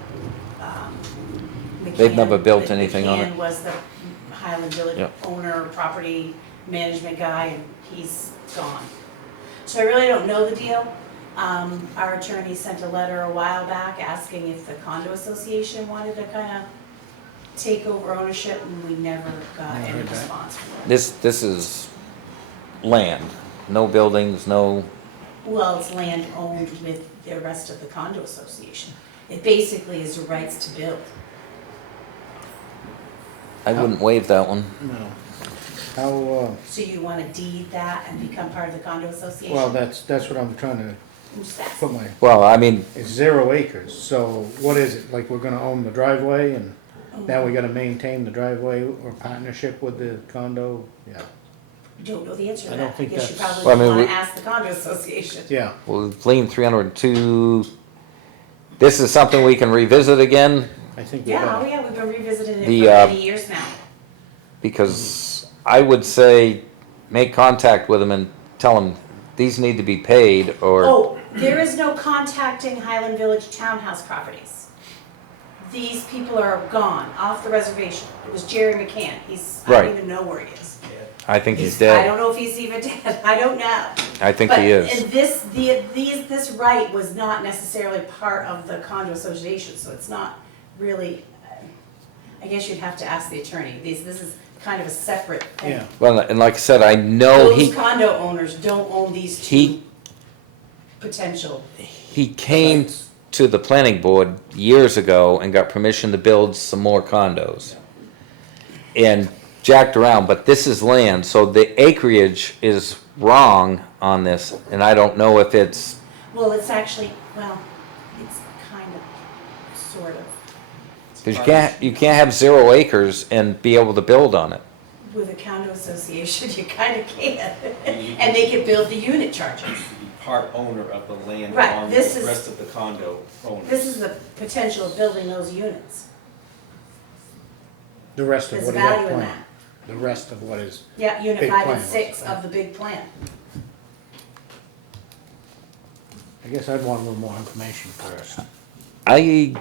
They've never built that anything on it. McCann was the Highland Village Yep. owner, property management guy, and he's gone. So I really don't know the deal. Our attorney sent a letter a while back asking if the condo association wanted to kind of take over ownership, and we never got any heard that. response from them. This is land, no buildings, no, Well, it's land owned with the rest of the condo association. It basically is the rights to build. I wouldn't waive that one. No. How, So you want to deed that and become part of the condo association? well, that's what I'm trying to I'm just asking. put my, Well, I mean, it's 0 acres, so what is it? Like, we're gonna own the driveway and now we gotta maintain the driveway or partnership with the condo? Yeah. Don't know the answer to I don't that. I think guess you that's- probably Well, I mean, want we- to ask the condo association. Yeah, we've leaned 302. This is something we can revisit again, I think we Yeah, oh better. yeah, we've been revisiting it The, for many years now. because I would say make contact with them and tell them these need to be paid, or, Oh, there is no contacting Highland Village townhouse properties. these people are gone, off the reservation. It was Jerry McCann, I don't Right. even know where he is. I think he's I dead. don't know if he's even dead, I don't know. I think But he is. and this right was not necessarily part of the condo association, so it's not really, I guess you'd have to ask the attorney. This is kind of a separate thing. Yeah. Well, and like I said, I know Those condo owners don't own these two he potential. he came to the planning board years ago and got permission to build some more condos. And jacked around, but this is land, so the acreage is wrong on this, and I don't know if it's, Well, it's actually, well, it's kind of, sort of, because you can't have 0 acres and be able to build on it. with a condo association, you kind of can. And they can build the unit charges. Be part owner of the land Right, along this with is- the rest of the condo owners. This is the potential of building those units. The rest of There's what he had value in planned. that. The rest of what is, Yeah, unit Big 5 plan and was, 6 yeah. of the big plan. I guess I'd want a little more information first. I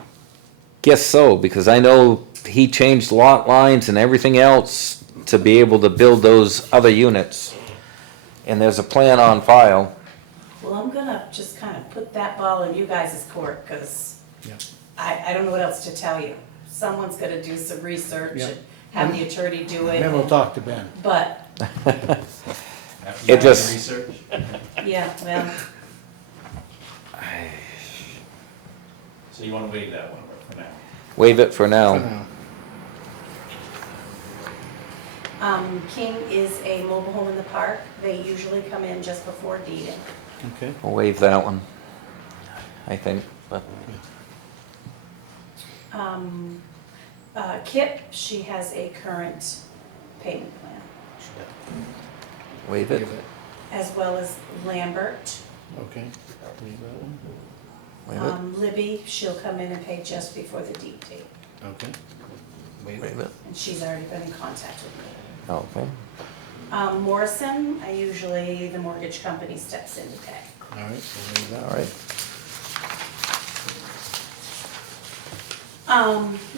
guess so, because I know he changed lot lines and everything else to be able to build those other units. And there's a plan on file. Well, I'm gonna just kind of put that ball in you guys' court, because Yep. I don't know what else to tell you. Someone's gonna do some research Yep. and have the attorney do it. Then we'll talk to Ben. But, After It you do just- the research. yeah, well, So you wanna waive that one for now? Waive it for For now. now. King is a mobile home in the park. They usually come in just before deeding. Okay. We'll waive that one, I think, but Kip, she has a current payment plan, waive it. Give it. as well as Lambert. Okay. Leave that one. Waive it. Libby, she'll come in and pay just before the deed date, Okay. Wait. Waive it. and she's already been in contact with me. Okay. Morrison, the mortgage company steps in to pay. All right, we'll leave that. All right.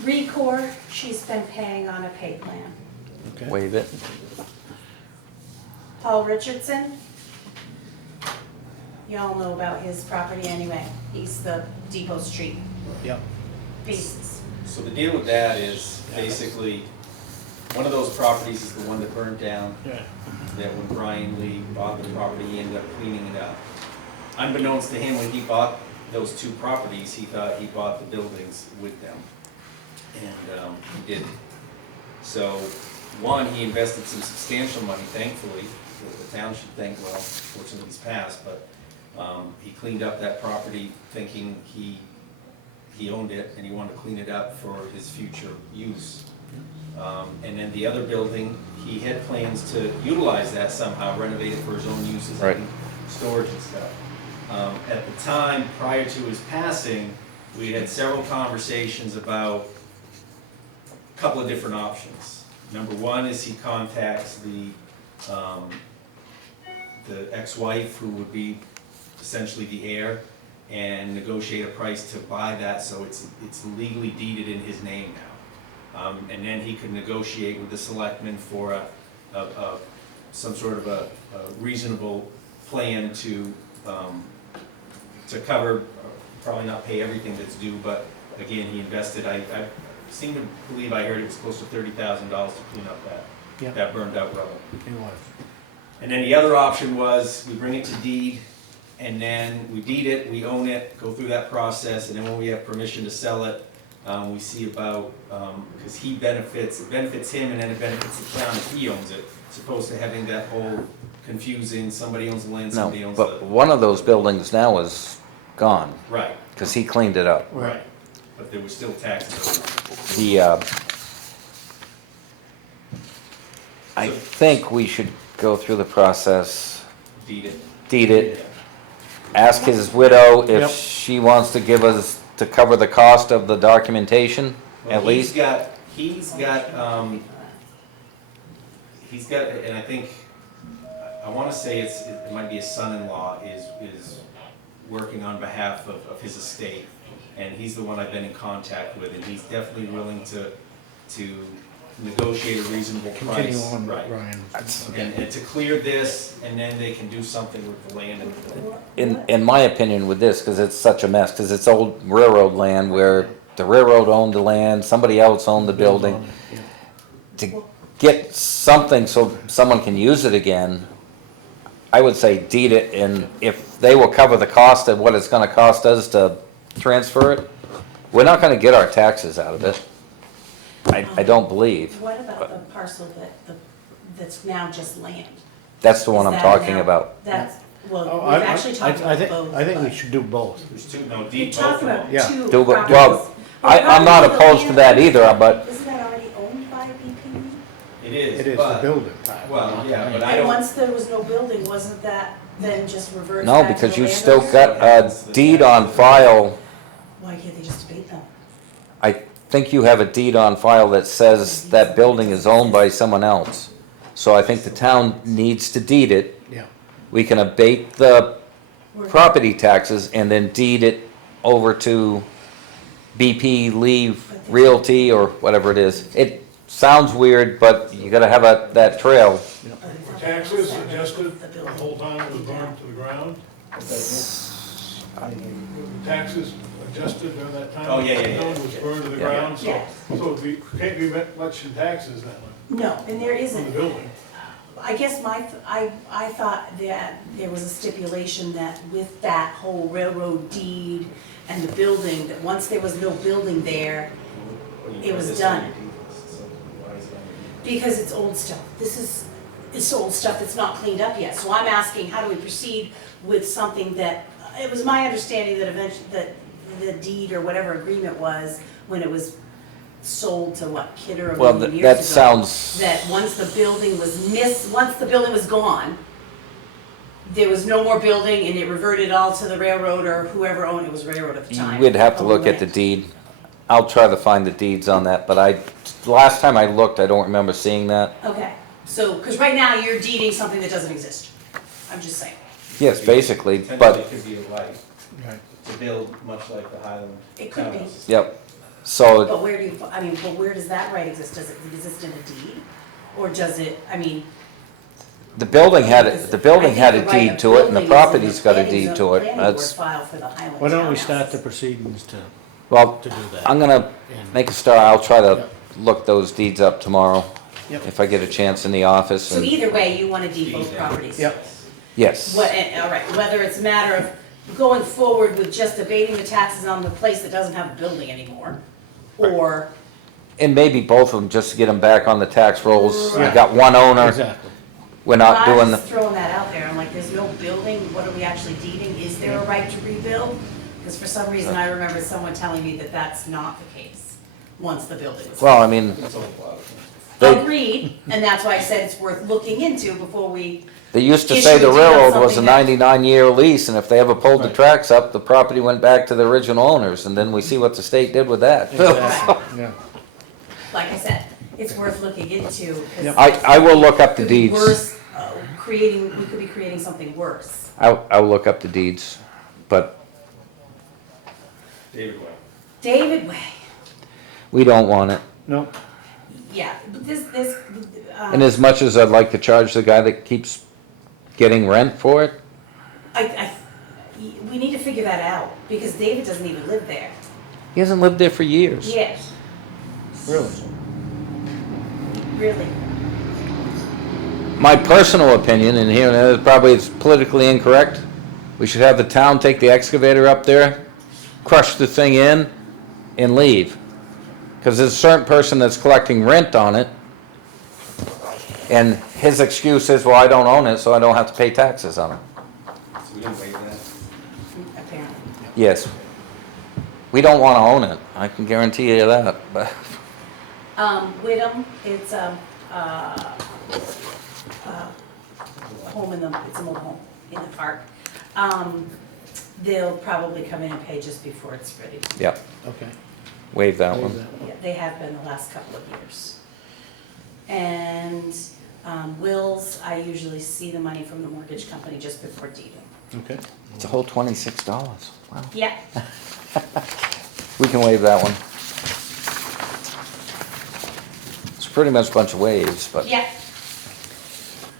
Recor, she's been paying on a pay plan. Okay. Waive it. Paul Richardson, y'all know about his property anyway. He's the Depot Street Yep. pieces. So the deal with that is basically, one of those properties is the one that burned down, Yeah. that when Brian Lee bought the property, he ended up cleaning it up. Unbeknownst to him, when he bought those two properties, he thought he bought the buildings with them. And he didn't. So, one, he invested some substantial money, thankfully, that the town should thank, well, fortunately he's passed, but he cleaned up that property thinking he owned it and he wanted to clean it up for his future use. And then the other building, he had plans to utilize that somehow, renovate it for his own uses, Right. and storage and stuff. At the time, prior to his passing, we had several conversations about a couple of different options. Number one is he contacts the ex-wife, who would be essentially the heir, and negotiate a price to buy that so it's legally deeded in his name now. And then he could negotiate with the selectmen for some sort of a reasonable plan to cover, probably not pay everything that's due, but again, he invested, I seem to believe I heard it was close to $30,000 to clean up Yeah. that burned out rubble. It was. And then the other option was, we bring it to deed, and then we deed it, we own it, go through that process, and then when we have permission to sell it, we see about, because it benefits him, and then it benefits the town if he owns it, as opposed to having that whole confusing, somebody owns the land, No, somebody owns but the. one of those buildings now is gone, Right, because he cleaned it up. right, but there was still taxes. The, I think we should go through the process, Deed it. deed it, ask his widow if Yep. she wants to give us, to cover the cost of the documentation, Well, at least. He's got, and I think, I wanna say it might be his son-in-law is working on behalf of his estate. and he's the one I've been in contact with, and he's definitely willing to negotiate a reasonable price. Continue on, Right. Ryan. And to clear this, and then they can do something with the land. In my opinion with this, because it's such a mess, because it's old railroad land where the railroad owned the land, somebody else owned the building. To get something so someone can use it again, I would say deed it, and if they will cover the cost of what it's gonna cost us to transfer it, we're not gonna get our taxes out of it. I don't believe. What about the parcel that's now just land? That's the one Is I'm that talking now- about. That's, well, Oh, we've actually talked about both. I think we but- should do both. There's two, no, We're deed both talking of about them. Yeah. two Do- properties. well, I'm not Well, opposed to that either, but Isn't that already owned by BP? It is, It is the but, building. well, yeah, but I And don't. once there was no building, wasn't that then just reversed no, back to because the you still landowners? got a deed on file. Why can't they just debate them? I think you have a deed on file that says that building is owned by someone else. So I think the town needs to deed it. Yeah. We can abate the property taxes and then deed it over to BP Leave Realty or whatever it is. It sounds weird, but you gotta have that trail. Were taxes adjusted the whole time it was burned to the ground? The taxes adjusted during that time? Oh, yeah, yeah, The yeah, building was yeah. burned to the Yeah. ground, so, Yes. so can't be much in taxes then, No, and there from the isn't. building. I guess I thought that there was a stipulation that with that whole railroad deed and the building, that once there was no building there, it was done. Because it's old stuff. It's old stuff that's not cleaned up yet. So I'm asking, how do we proceed with something that, it was my understanding that eventually, that the deed or whatever agreement was, when it was sold to what, Kidder a Well, million years ago. that sounds, That once the building was gone, there was no more building and it reverted all to the railroad or whoever owned it, was railroad at the time. we'd have to owned look at the land. deed. I'll try to find the deeds on that, but last time I looked, I don't remember seeing that. Okay, so, because right now you're deeding something that doesn't exist. I'm just saying. Yes, basically, Potentially but, it could be a light Right. to build much like the Highland. It could be. townhouses. yep. So, But where do you, but where does that right exist? Does it exist in a deed? Or does it, the building had, a deed to it, and the building property's got a deed to it. Planning board That's, file for the Highland Why don't we townhouses. start the proceedings to well, do that? I'm gonna And- make a start. I'll try to Yep. look those deeds up tomorrow, Yep. if I get a chance in the office. So And either way, you want to deed both properties? Yep. yes, All right, whether it's a matter of going forward with just abating the taxes on the place that doesn't have a building anymore, or, and maybe both of them, just to get them back on the tax rolls. We Right. got one owner. Exactly. We're not I'm doing the. just throwing that out there, I'm like, there's no building, what are we actually deeding? Is there a right to rebuild? Because for some reason, I remember someone telling me that that's not the case, once the building was. Well, I mean, It's a lot of things. they, Agreed, and that's why I said it's worth looking into before we, they used to Issue say a the deed on railroad was a something that- 99-year lease, and if they ever pulled the Right. tracks up, the property went back to the original owners, and then we see what the state did with that. Exactly, yeah. like I said, it's worth looking into. 'Cause Yep. I will look up the could be deeds. worse, we could be creating something worse. I'll look up the deeds, but David Way. David Way, we don't want it. No, yeah, but this, And as much as I'd like to charge the guy that keeps getting rent for it, we need to figure that out, because David doesn't even live there. he hasn't lived there for years. Yes, really. really. My personal opinion, and here and there, probably it's politically incorrect, we should have the town take the excavator up there, crush the thing in, and leave. Because there's a certain person that's collecting rent on it, and his excuse is, well, I don't own it, so I don't have to pay taxes on it. So we didn't waive that. Apparently. Yes. We don't want to own it, I can guarantee you that, but, Whittam, it's home it's a mobile home in the park. They'll probably come in and pay just before it's ready. yeah, Okay. waive that Leave one. that one. Yeah, they have been the last couple of years. And wills, I usually see the money from the mortgage company just before deeding. Okay. It's a whole $26, wow. Yeah, We can waive that one. It's pretty much a bunch of waves, but Yeah,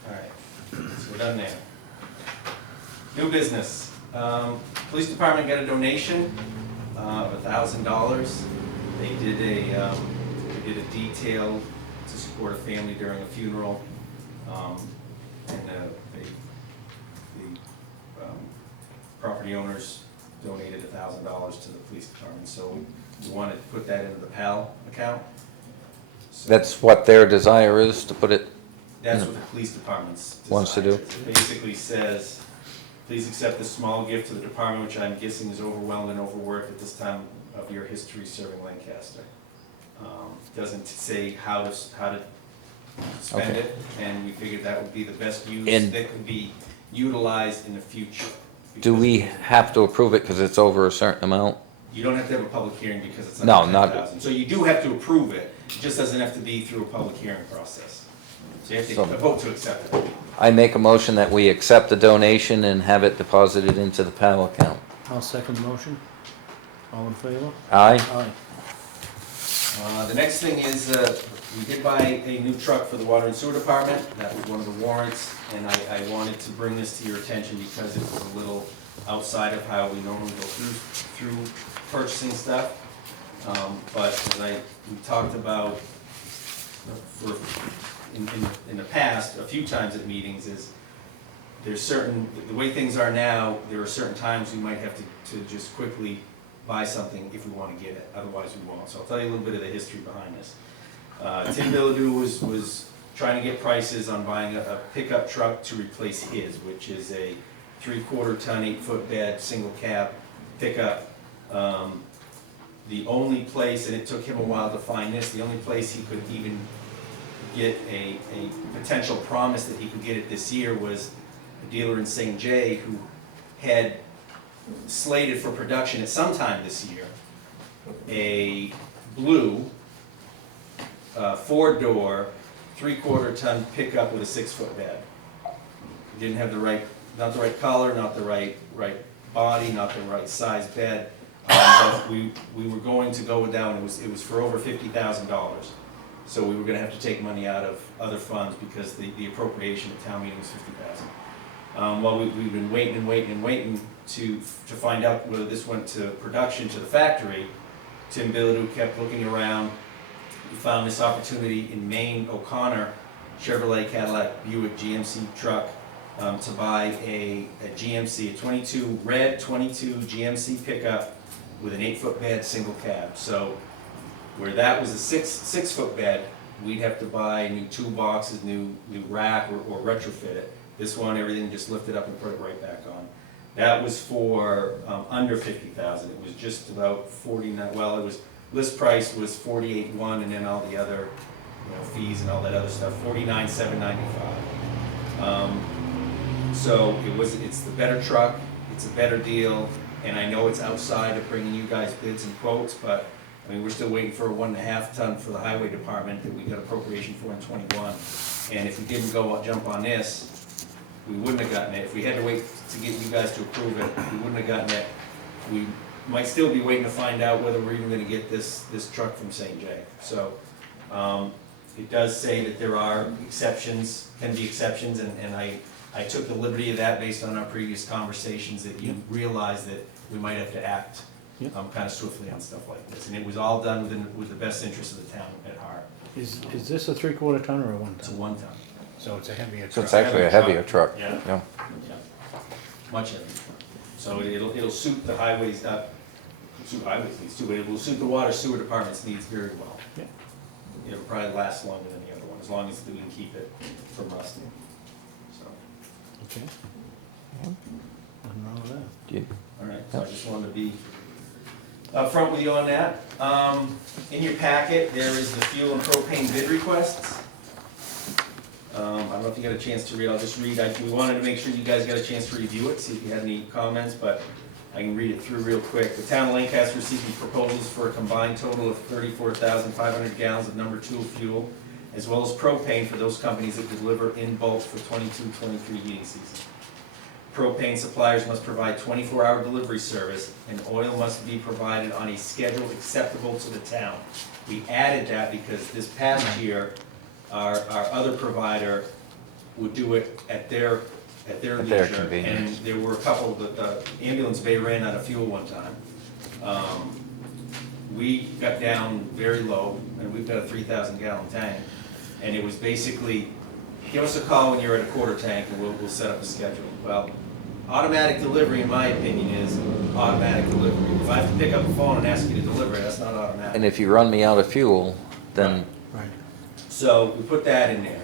All right, so we're done there. New business. Police department got a donation of $1,000. They did a detail to support a family during a funeral. And the property owners donated $1,000 to the police department. So we wanted to put that into the PAL account. So that's what their desire is, to put it. that's what the police department's Wants to do. desire is. It basically says, please accept this small gift to the department, which I'm guessing is overwhelmed and overworked at this time of your history serving Lancaster. Doesn't say how to spend Okay. it, and we figured that would be the best use And- that could be utilized in the future. Do Because we have to approve it because it's over a certain amount? You don't have to have a public hearing because it's No, under not- 10,000. So you do have to approve it, it just doesn't have to be through a public hearing process. So you have to So- vote to accept it. I make a motion that we accept the donation and have it deposited into the PAL account. I'll second the motion. All in favor? Aye? Aye. The next thing is, we did buy a new truck for the water and sewer department. That was one of the warrants, and I wanted to bring this to your attention because it was a little outside of how we normally go through purchasing stuff. But as we talked about in the past, a few times at meetings, is there's certain, the way things are now, there are certain times we might have to just quickly buy something if we want to get it, otherwise we won't. So I'll tell you a little bit of the history behind this. Tim Bilodeau was trying to get prices on buying a pickup truck to replace his, which is a 3/4 ton, 8-foot bed, single cab pickup. The only place, and it took him a while to find this, the only place he could even get a potential promise that he could get it this year was a dealer in St. Jay who had slated for production at some time this year a blue 4-door, 3/4 ton pickup with a 6-foot bed. It didn't have not the right color, not the right body, not the right size bed. But we were going to go down, it was for over $50,000. So we were gonna have to take money out of other funds because the appropriation at town meeting was $50,000. Well, we've been waiting to find out whether this went to production, to the factory. Tim Bilodeau kept looking around. We found this opportunity in Maine, O'Connor, Chevrolet Cadillac Buick GMC truck, to buy a GMC, a red 22 GMC pickup with an 8-foot bed, single cab. So where that was a 6-foot bed, we'd have to buy new toolboxes, new rack, or retrofit it. This one, everything just lifted up and put it right back on. That was for under $50,000. It was just about 49. Well, it was list price was 48.1, and then all the other, fees and all that other stuff, 49,795. So it's the better truck. It's a better deal, and I know it's outside of bringing you guys bids and quotes, but I mean we're still waiting for a 1.5 ton for the highway department that we got appropriation for in '21. And if we didn't jump on this, we wouldn't have gotten it. If we had to wait to get you guys to approve it, we wouldn't have gotten it. We might still be waiting to find out whether we're even gonna get this truck from St. Jay. So, it does say that there are exceptions, can be exceptions, and I took the liberty of that based on our previous conversations, that you realize that we might have to act kind of swiftly on stuff like this. And it was all done with the best interest of the town at heart. Is this a 3/4 ton or a 1 It's a ton? 1 ton. So it's a heavier So truck. it's actually a heavier truck. Yeah. Yeah. Much heavier. So it'll suit the highways, suit highways needs too, but it will suit the water sewer department's needs very well. Yeah. It'll probably last longer than the other one, as long as we can keep it from rusting. So, Okay. Nothing wrong with that. Do you- all right, so I just wanted to be upfront with you on that. In your packet, there is the fuel and propane bid requests. I don't know if you got a chance to read, I'll just read. We wanted to make sure you guys got a chance to review it, see if you had any comments, but I can read it through real quick. The town of Lancaster is seeking proposals for a combined total of 34,500 gallons of number 2 fuel, as well as propane for those companies that deliver in bulk for 22-23 heating season. propane suppliers must provide 24-hour delivery service, and oil must be provided on a schedule acceptable to the town. We added that because this past year, our other provider would do it at their leisure. convenience. And there were a couple, the ambulance bay ran out of fuel one time. We got down very low, and we've got a 3,000 gallon tank. And it was basically, give us a call when you're at a quarter tank and we'll set up a schedule. Well, automatic delivery, in my opinion, is automatic delivery. If I have to pick up a phone and ask you to deliver it, that's not automatic. And if you run me out of fuel, then So we put that in there.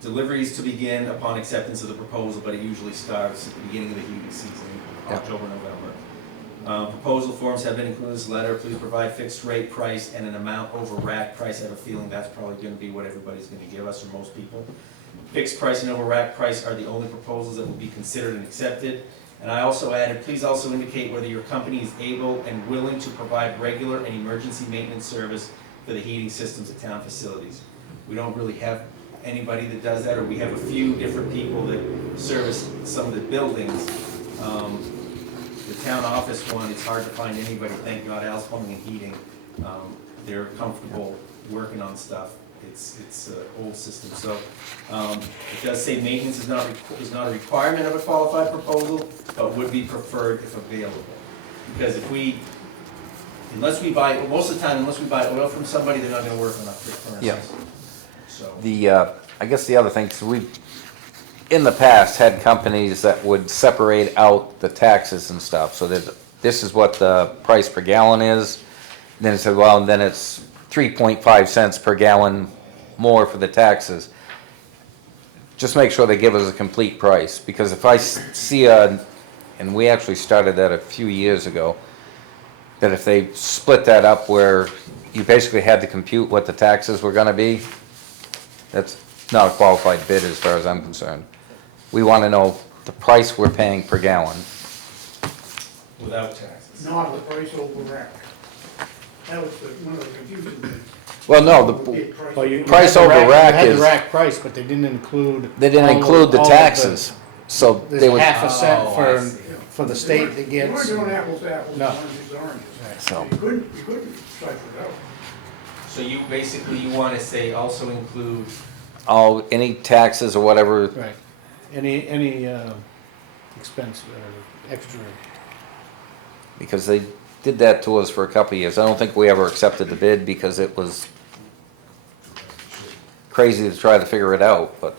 Deliveries to begin upon acceptance of the proposal, but it usually starts at the beginning of the heating season, Yeah. October, November. Proposal forms have been included in this letter. Please provide fixed rate price and an amount over rack price. I have a feeling that's probably gonna be what everybody's gonna give us, or most people. Fixed price and over rack price are the only proposals that will be considered and accepted. And I also added, please also indicate whether your company is able and willing to provide regular and emergency maintenance service for the heating systems at town facilities. We don't really have anybody that does that, or we have a few different people that service some of the buildings. The town office one, it's hard to find anybody, thank God Al's Plumbing and Heating, they're comfortable working on stuff. It's an old system, so, it does say maintenance is not a requirement of a qualified proposal, but would be preferred if available. Because unless we buy oil from somebody, they're not gonna work on our furnaces. Yeah. So. I guess the other thing, so we've, in the past, had companies that would separate out the taxes and stuff, so that this is what the price per gallon is. Then it said, well, and then it's 3.5 cents per gallon more for the taxes. Just make sure they give us a complete price, because if I see and we actually started that a few years ago, that if they split that up where you basically had to compute what the taxes were gonna be, that's not a qualified bid as far as I'm concerned. We wanna know the price we're paying per gallon. Without taxes. Not the price over rack. That was one of the confusing things. Well, no, Bid price. Well, you Price had the over rack You had is- the rack price, but they didn't include. they didn't all of- include the all of taxes, so they There's would, half a cent Oh, I see. for the state that You weren't gets. doing apples to apples, No. oranges to oranges. so, You couldn't cipher it out. So you wanna say also include, any taxes or whatever, Right. Any expense or extra. because they did that to us for a couple of years. I don't think we ever accepted the bid because it was crazy to try to figure it out, but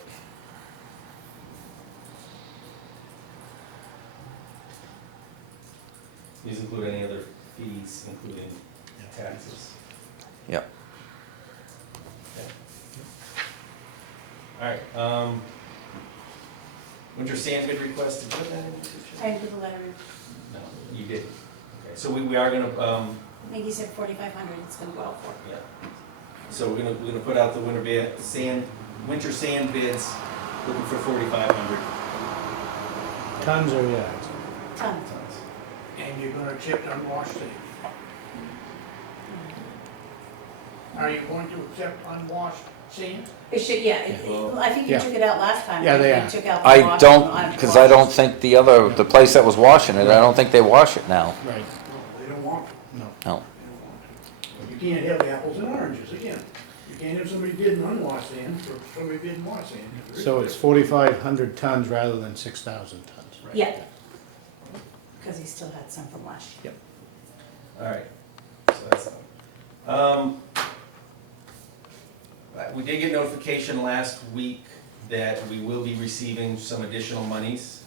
these include any other fees, including taxes? yeah. Alright, winter sand bid request, did you put that in? I did the letter, No, you did. Okay, so we are gonna, I think he said 4,500 it's gonna go out for. yeah. So we're gonna put out the winter sand bids, looking for 4,500 Tons or yards? Tons. tons. And you're gonna chip unwashed sand. Are you going to accept unwashed sand? It should, yeah, I think you Yeah. took it out last time. Yeah, right? they You are. took out the I wash don't, on- because I don't think the place that was washing it, I don't think they wash it now. Right. No, they don't want to. No. No. They don't want to. You can't have apples and oranges again. You can't have somebody bidding unwashed sand for somebody bidding washed sand. So it's 4,500 tons rather than 6,000 tons, right? Yeah. Because he still had some from last year. Alright, so that's done. We did get notification last week that we will be receiving some additional monies.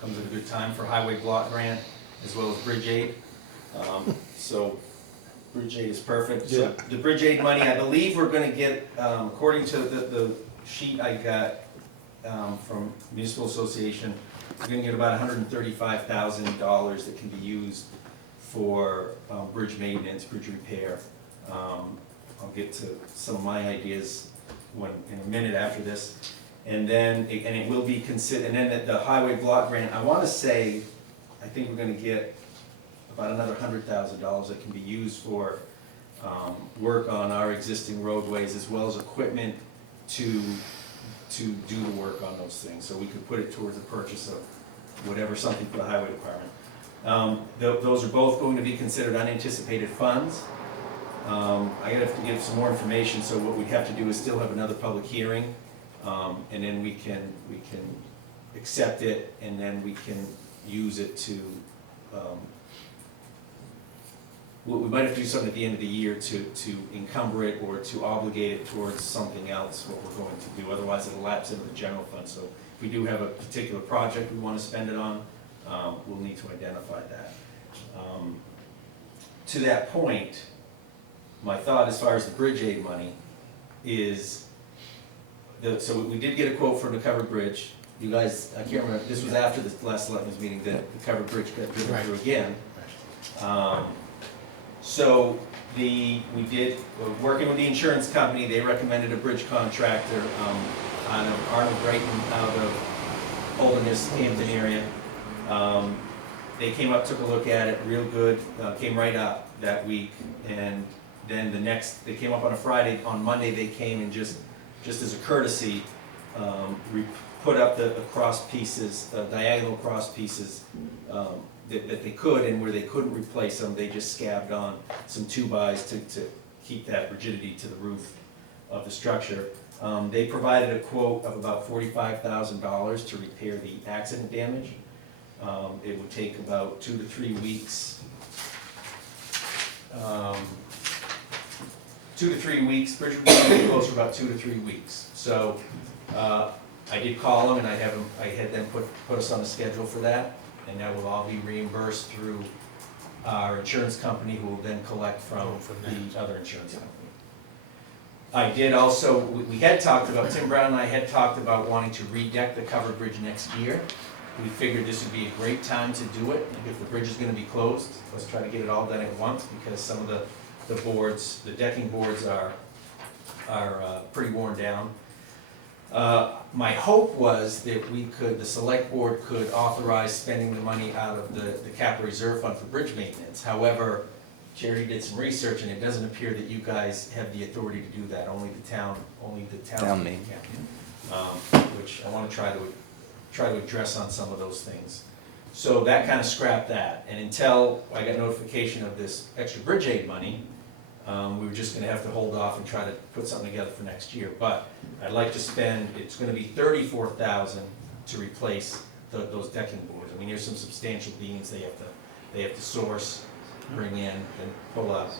Comes at a good time for highway block grant as well as bridge aid. So bridge aid is perfect. So the bridge aid money, I believe we're gonna get, according to the sheet I got from Municipal Association, we're gonna get about $135,000 that can be used for bridge maintenance, bridge repair. I'll get to some of my ideas in a minute after this. And then, and it will be and then the highway block grant, I wanna say, I think we're gonna get about another $100,000 that can be used for work on our existing roadways as well as equipment to to do the work on those things, so we could put it towards the purchase of whatever, something for the highway department. Those are both going to be considered unanticipated funds. I have to give some more information, so what we'd have to do is still have another public hearing, and then we can accept it, and then we can use it to, we might have to do something at the end of the year to encumber it or to obligate it towards something else, what we're going to do, otherwise it'll lapse into the general fund. So if we do have a particular project we want to spend it on, we'll need to identify that. To that point, my thought as far as the bridge aid money is, so we did get a quote for the covered bridge. You guys, I can't remember, this was after the last selectmen's meeting that the covered bridge got driven through again. So we're working with the insurance company, they recommended a bridge contractor out of Arnold Brighton, out of Holderness, Hampton area. They came up, took a look at it, real good, came right up that week, and then they came up on a Friday, on Monday they came and just as a courtesy, put up the cross pieces, diagonal cross pieces that they could, and where they couldn't replace them, they just scabbed on some 2x to keep that rigidity to the roof of the structure. They provided a quote of about $45,000 to repair the accident damage. It would take about 2 to 3 weeks. 2 to 3 weeks, bridge would be closed for about 2 to 3 weeks. So I did call them, and I had them put us on the schedule for that, and that will all be reimbursed through our insurance company, who will then collect from the other insurance company. I did also, we had talked about, Tim Brown and I had talked about wanting to redeck the covered bridge next year. We figured this would be a great time to do it. If the bridge is going to be closed, let's try to get it all done at once, because some of the boards, the decking boards are pretty worn down. My hope was that the select board could authorize spending the money out of the capital reserve fund for bridge maintenance. However, Charity did some research, and it doesn't appear that you guys have the authority to do that. Only the town meeting can. Which I want to try to address on some of those things. So that kind of scrapped that. And until I got notification of this extra bridge aid money, we were just going to have to hold off and try to put something together for next year. But I'd like to spend, it's going to be $34,000 to replace those decking boards. I mean, there's some substantial beams they have to source, bring in, and pull up.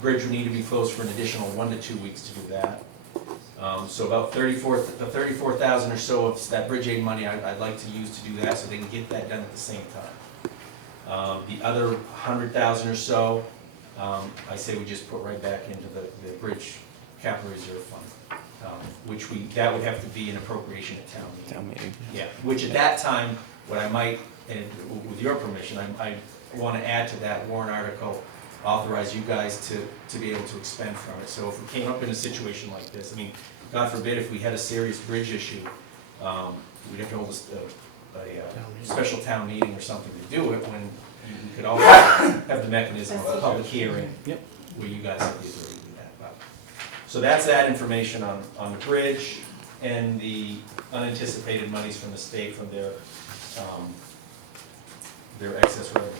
Bridge would need to be closed for an additional 1 to 2 weeks to do that. So about $34,000 or so of that bridge aid money I'd like to use to do that, so they can get that done at the same time. The other $100,000 or so, I say we just put right back into the bridge capital reserve fund, which that would have to be an appropriation at town meeting. Yeah, which at that time, what I might, and with your permission, I want to add to that warrant article, authorize you guys to be able to expend from it. So if we came up in a situation like this, I mean, God forbid if we had a serious bridge issue, we'd have to hold a special town meeting or something to do it, when we could always have the mechanism of a public hearing where you guys have the ability to do that. So that's that information on the bridge and the unanticipated monies from the state from their excess revenues.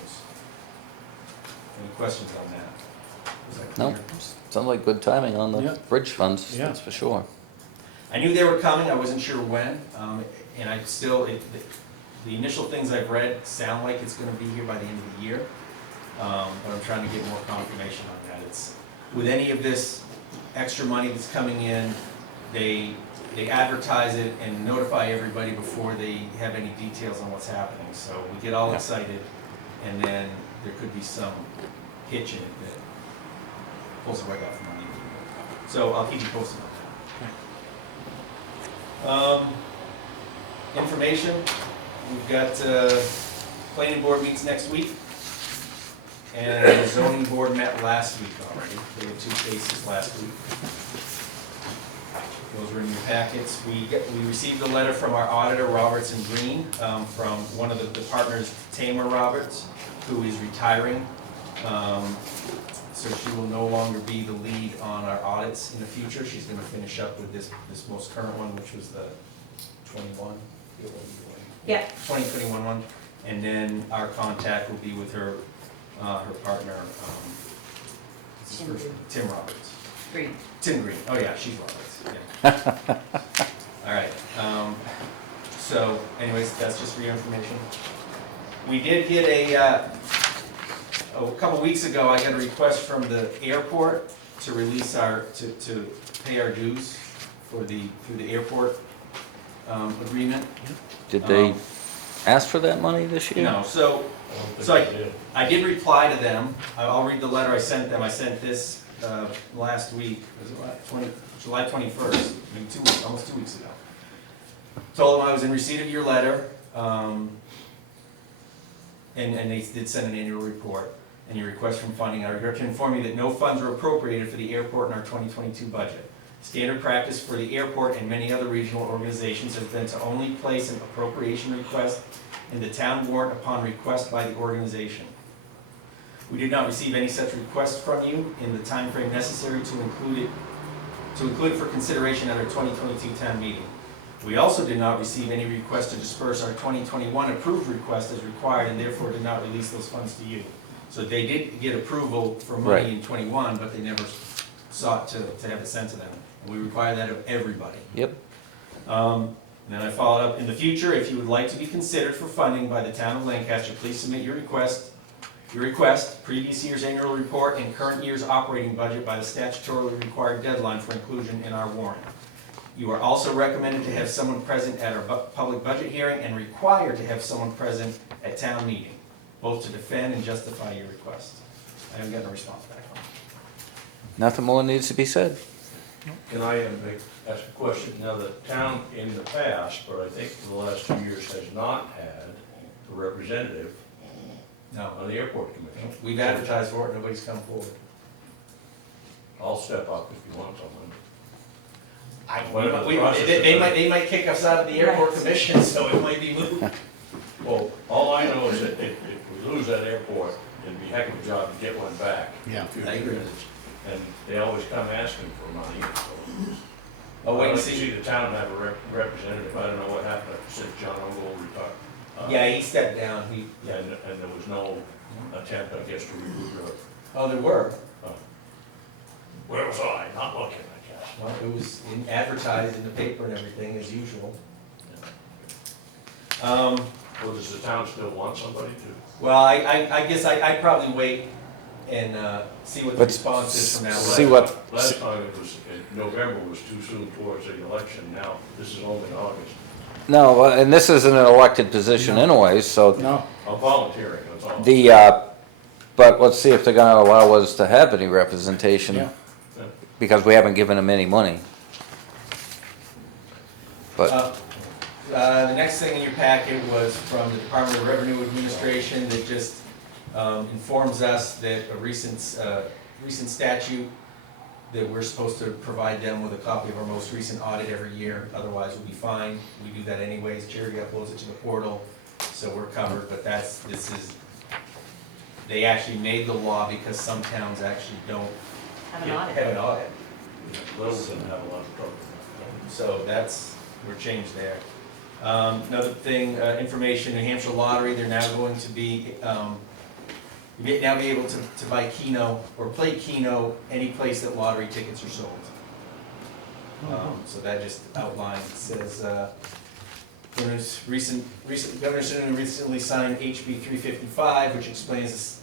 Any questions on that? Was that No, clear? sounds like good timing on Yeah. the bridge funds, Yeah. that's for sure. I knew they were coming, I wasn't sure when, and I still, the initial things I've read sound like it's gonna be here by the end of the year, but I'm trying to get more confirmation on that. It's, with any of this extra money that's coming in, they advertise it and notify everybody before they have any details on what's happening, so we get all excited, and then there could be some hitch in it that pulls it right off the money. So I'll keep you posted on that. Information, we've got planning board meets next week, and the zoning board met last week already. There were 2 cases last week. Those were in your packets. We received a letter from our auditor, Roberts and Green, from one of the partners, Tamer Roberts, who is retiring. so she will no longer be the lead on our audits in the future. She's gonna finish up with this most current one, which was the 21. Yeah. 2021 one, and then our contact will be with her, her partner, what's his first name? Tim Roberts. Green. Tim Green, oh yeah, she's Roberts, yeah. All right, so anyways, that's just for your information. We did get a couple weeks ago, I got a request from the airport to release our, to pay our dues for through the airport agreement. Did they ask for that money this year? No, so I did reply to them. I'll read the letter I sent them. I sent this last week, was it July 21st, maybe 2 weeks, almost 2 weeks ago. Told them I was in receipt of your letter, and they did send an annual report, and your request from funding. I regret to inform you that no funds were appropriated for the airport in our 2022 budget. Standard practice for the airport and many other regional organizations has been to only place an appropriation request in the town warrant upon request by the organization. We did not receive any such request from you in the time frame necessary to include it for consideration at our 2022 town meeting. We also did not receive any request to disperse our 2021 approved request as required, and therefore did not release those funds to you. So they did get approval for money in 21, but they never sought to have it sent to them. And we require that of everybody. Yep. And then I followed up, in the future, if you would like to be considered for funding by the town of Lancaster, please submit your request, previous year's annual report, and current year's operating budget by the statutorily required deadline for inclusion in our warrant. You are also recommended to have someone present at our public budget hearing and required to have someone present at town meeting, both to defend and justify your request. I haven't gotten a response back on it. Nothing more needs to be said. Can I ask a question? Now, the town in the past, but I think for the last 2 years, has not had a representative No, on the airport commission. we've advertised for it, nobody's come forward. I'll step up if you want someone. They might kick us out of the airport commission, so it might be moved. Well, all I know is that if we lose that airport, it'd be a heck of a job to get one back. Yeah. I agree. And they always come asking for money, so. Oh, wait I'd and like to see. the town have a representative. I don't know what happened since John Ogle retired. Yeah, he stepped down, And there was no attempt, I guess, to recruit her. oh, there were. Where was I? Not looking, I guess. Well, it was advertised in the paper and everything as usual. Well, does the town still want somebody to? Well, I guess I'd probably wait and see what the Let's response is from that. see what- Last time it was, November was too soon towards the election. Now, this is only August. No, and this isn't an elected position anyways, so No, I'm volunteering, that's all. but let's see if they're gonna allow us to have any representation, Yeah. because we haven't given them any money. But, The next thing in your packet was from the Department of Revenue Administration that just informs us that a recent statute that we're supposed to provide them with a copy of our most recent audit every year, otherwise we'll be fined. We do that anyways, Jerry uploads it to the portal, so we're covered, but they actually made the law because some towns actually don't Have an have audit. an audit. Littleton have a lot of trouble. So we're changed there. Another thing, information, New Hampshire Lottery, they're now going to be, now be able to buy Keno or play Keno any place that lottery tickets are sold. So that just outlines, it says, Governor Sununu recently signed HB 355, which expands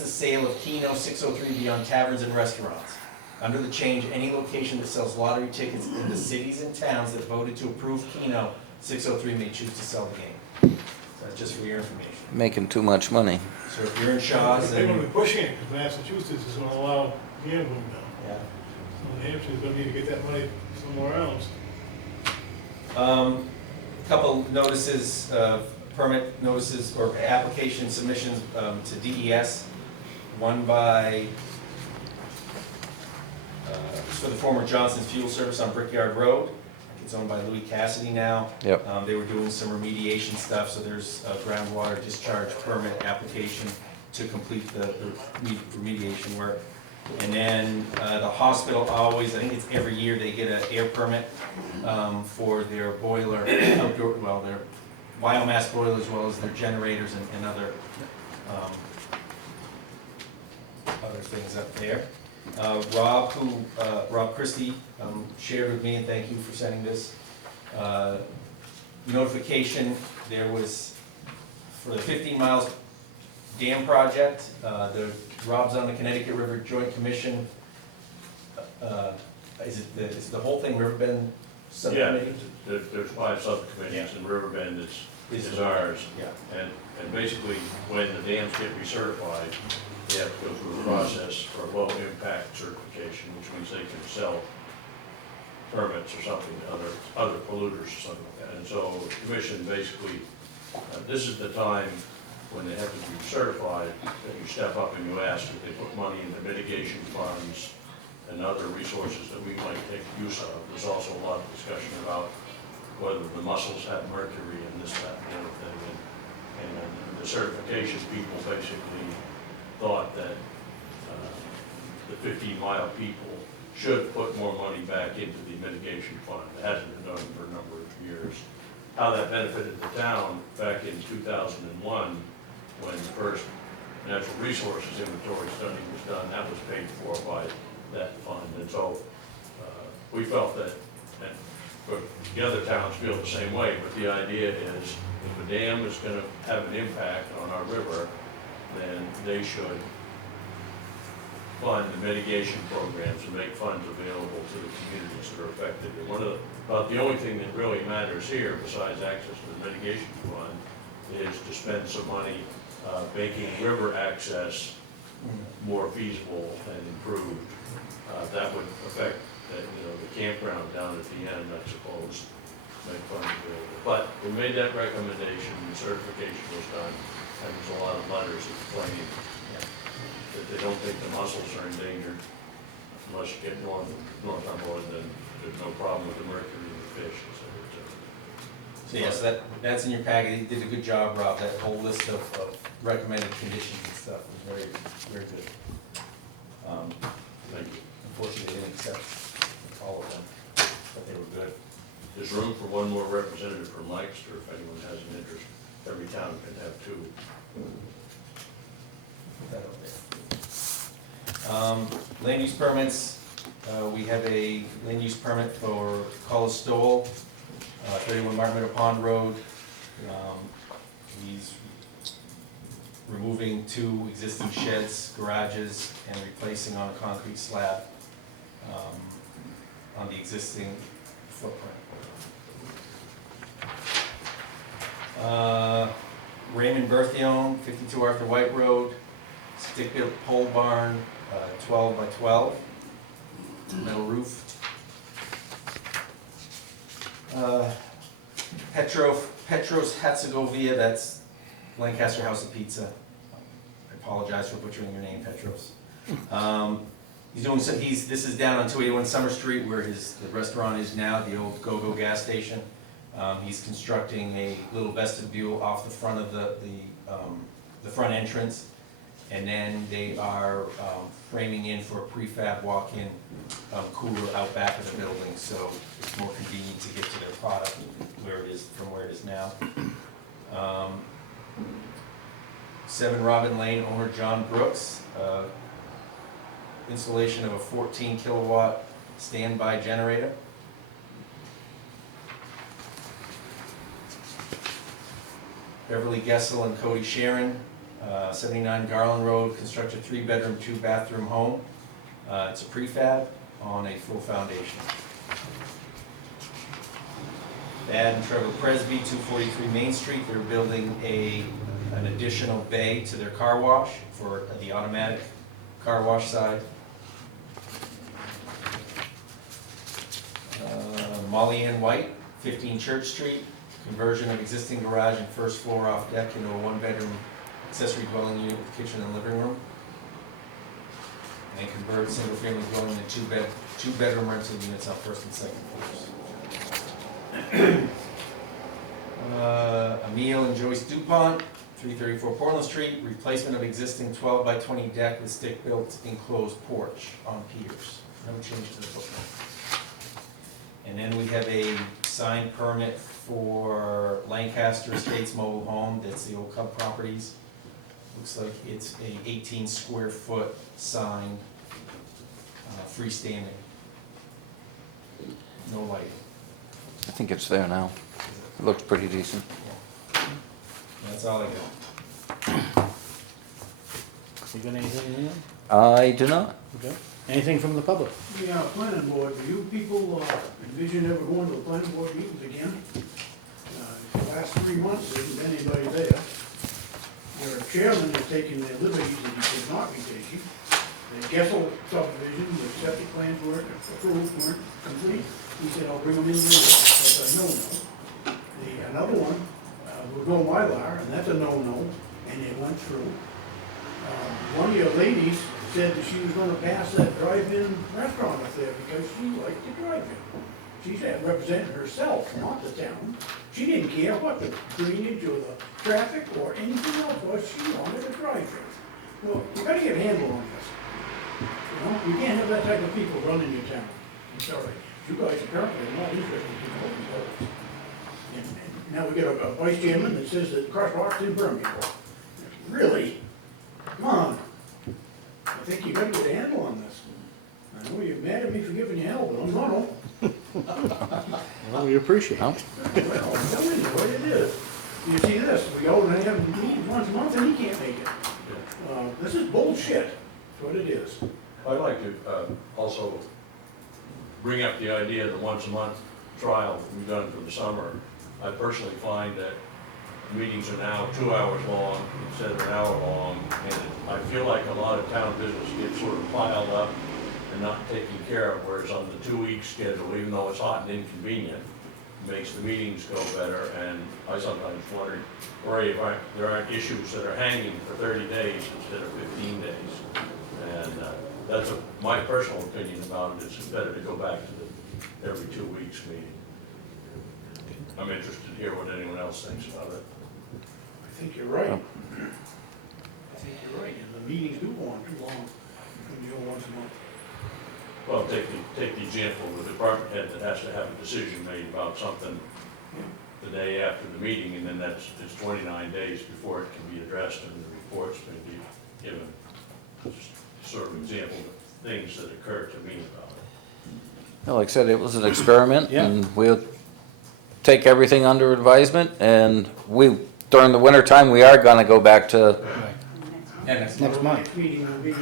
the sale of Keno 603 beyond taverns and restaurants. Under the change, any location that sells lottery tickets in the cities and towns that voted to approve Keno 603 may choose to sell the game. So that's just for your information. making too much money. So if you're in Shaw's, They're gonna then, be pushing it, because Massachusetts is gonna allow gambling now. yeah. So New Hampshire's gonna need to get that money somewhere else. Couple notices, permit notices or application submissions to DES. One by, it's for the former Johnson's Fuel Service on Brickyard Road. It's owned by Louis Cassidy now. Yep. They were doing some remediation stuff, so there's a groundwater discharge permit application to complete the remediation work. And then the hospital always, I think it's every year, they get an air permit for their boiler, outdoor, well, their biomass boiler as well as their generators and other things up there. Rob Christie shared with me, and thank you for sending this notification. There was, for the 15 miles dam project, Rob's on the Connecticut River Joint Commission. Is the whole thing Riverbend subcommittee? Yeah, there's 5 subcommittees, and Riverbend is ours. Yeah. And basically, when the dams get recertified, they have to go through a process for low impact certification, which means they can sell permits or something to other polluters or something like that. And so the commission basically, this is the time when they have to be certified, that you step up and you ask that they put money into mitigation funds and other resources that we might take use of. There's also a lot of discussion about whether the mussels have mercury and this, that, and the other thing. And the certification people basically thought that the 15-mile people should put more money back into the mitigation fund. It hasn't been done for a number of years. How that benefited the town back in 2001, when the first natural resources inventory study was done, that was paid for by that fund. And so we felt that, and the other towns feel the same way, but the idea is if a dam is going to have an impact on our river, then they should fund the mitigation programs and make funds available to the communities that are affected. And about the only thing that really matters here, besides access to the mitigation fund, is to spend some money making river access more feasible and improved. That would affect the campground down at the end, I suppose, make funds available. But we made that recommendation, the certification was done, and there's a lot of letters explaining that they don't think the mussels are endangered unless you get north Northumberland, then there's no problem with the mercury in the fish. So yes, that's in your packet. You did a good job, Rob. That whole list of recommended conditions and stuff was very, very good. Thank you. Unfortunately, they didn't accept all of them, but they were good. There's room for one more representative from Lancaster if anyone has an interest. Every town can have 2. Put that over there. Land use permits, we have a land use permit for Collis Stoll, 31 Martin Meadow Pond Road. He's removing 2 existing sheds, garages, and replacing on a concrete slab on the existing footprint. Raymond Berthiaume, 52 Arthur White Road, stick-built pole barn, 12 by 12, metal roof. Petros Hatsegovia, that's Lancaster House of Pizza. I apologize for butchering your name, Petros. He's doing some. This is down on 281 Summer Street, where the restaurant is now, the old Go-Go gas station. He's constructing a little vestibule off the front of the front entrance, and then they are framing in for a prefab walk-in cooler out back of the building, so it's more convenient to get to their product where it is from where it is now. 7 Robin Lane, owner John Brooks. Installation of a 14 kilowatt standby generator. Beverly Gessel and Cody Sharon, 79 Garland Road, construct a 3-bedroom, 2-bathroom home. It's a prefab on a full foundation. Thad and Trevor Presby, 243 Main Street, they're building an additional bay to their car wash for the automatic car wash side. Molly Ann White, 15 Church Street, conversion of existing garage and first floor off deck into a 1-bedroom accessory dwelling unit with kitchen and living room. And convert single-family dwelling into 2-bedroom rental units on first and second floors. Emile and Joyce DuPont, 334 Portland Street, replacement of existing 12 by 20 deck with stick-built enclosed porch on piers. No change to the footprint. And then we have a signed permit for Lancaster Estates mobile home, that's the old Cub Properties. Looks like it's a 18 square foot sign, freestanding. No lighting. I think it's there now. It looks pretty decent. That's all I got. You got anything, Leon? I do not. Okay. Anything from the public? The planning board, do you people envision ever going to the planning board meetings again? The last 3 months, there hasn't been anybody there. Your chairman is taking the liberties that he should not be taking. The Gessel subdivision, the septic plans weren't approved, weren't complete. He said, I'll bring them in there. That's a no-no. Another one, will go Mylar, and that's a no-no, and it went through. One of your ladies said that she was gonna pass that drive-in restaurant up there because she liked the drive-in. She's representing herself, not the town. She didn't care what the drainage or the traffic or anything else was, she wanted a drive-in. Well, you gotta get a handle on this. You know, you can't have that type of people running your town. I'm sorry. You guys apparently are not interested in open doors. And now we got a vice chairman that says that crosswalks impermeable. Really? Come on. I think you gotta get a handle on this. I know you're mad at me for giving you hell, but I'm gonna. Well, we appreciate it. Well, I'm telling you what it is. You see this, we go and have meetings once a month and he can't make it. This is bullshit, that's what it is. I'd like to also bring up the idea of the once-a-month trial that we've done for the summer. I personally find that meetings are now 2 hours long instead of an hour long, and I feel like a lot of town business gets sort of piled up and not taken care of, whereas on the 2-week schedule, even though it's hot and inconvenient, makes the meetings go better, and I sometimes worry if there aren't issues that are hanging for 30 days instead of 15 days. And that's my personal opinion about it, it's better to go back to the every 2 weeks meeting. I'm interested to hear what anyone else thinks about it. I think you're right. I think you're right, and the meetings do go on too long when you go once a month. Well, take the example of the department head that has to have a decision made about something the day after the meeting, and then it's 29 days before it can be addressed and the report's going to be given. Just sort of example of things that occurred to me about it. Well, like I said, it was an experiment, Yeah. and we'll take everything under advisement, and during the winter time, we are gonna go back to, Next month. Next meeting will be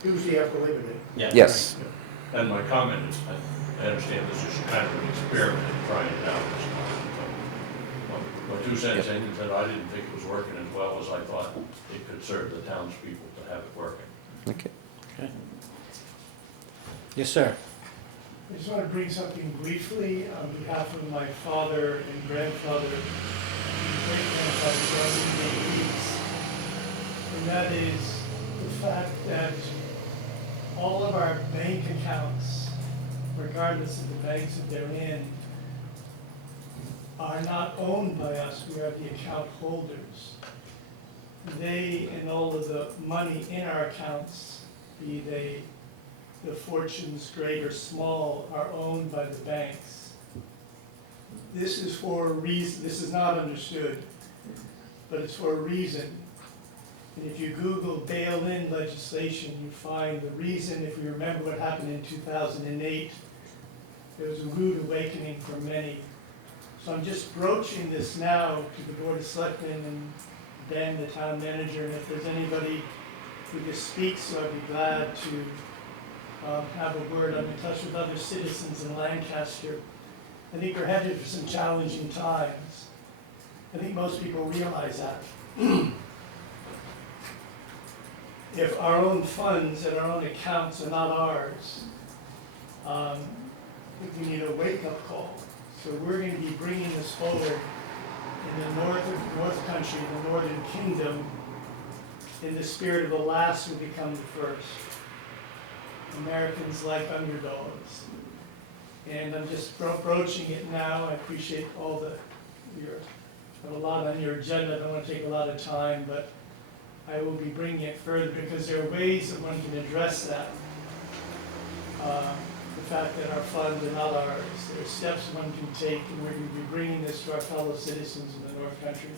Tuesday after Labor Day. yes. And my comment is, I understand this is kind of an experiment in trying it out. My 2 cents in is that I didn't think it was working as well as I thought it could serve the townspeople to have it working. Okay. Yes, sir. I just want to bring something briefly on behalf of my father and grandfather, and great-grandfather, going in the 80s. And that is the fact that all of our bank accounts, regardless of the banks that they're in, are not owned by us, we are the account holders. They and all of the money in our accounts, be they the fortunes great or small, are owned by the banks. This is for a reason, this is not understood, but it's for a reason. And if you Google bail-in legislation, you find the reason, if you remember what happened in 2008, there was a rude awakening for many. So I'm just broaching this now to the Board of Selectmen and Ben, the town manager, and if there's anybody who just speaks, so I'd be glad to have a word. I'm in touch with other citizens in Lancaster. I think we're headed for some challenging times. I think most people realize that. If our own funds and our own accounts are not ours, I think we need a wake-up call. So we're going to be bringing this forward in the North Country, in the Northern Kingdom, in the spirit of the last will become the first. Americans like underdogs. And I'm just broaching it now. I appreciate all your have a lot on your agenda, I don't want to take a lot of time, but I will be bringing it further because there are ways that one can address that. The fact that our funds are not ours, there are steps one can take, and we're going to be bringing this to our fellow citizens in the North Country.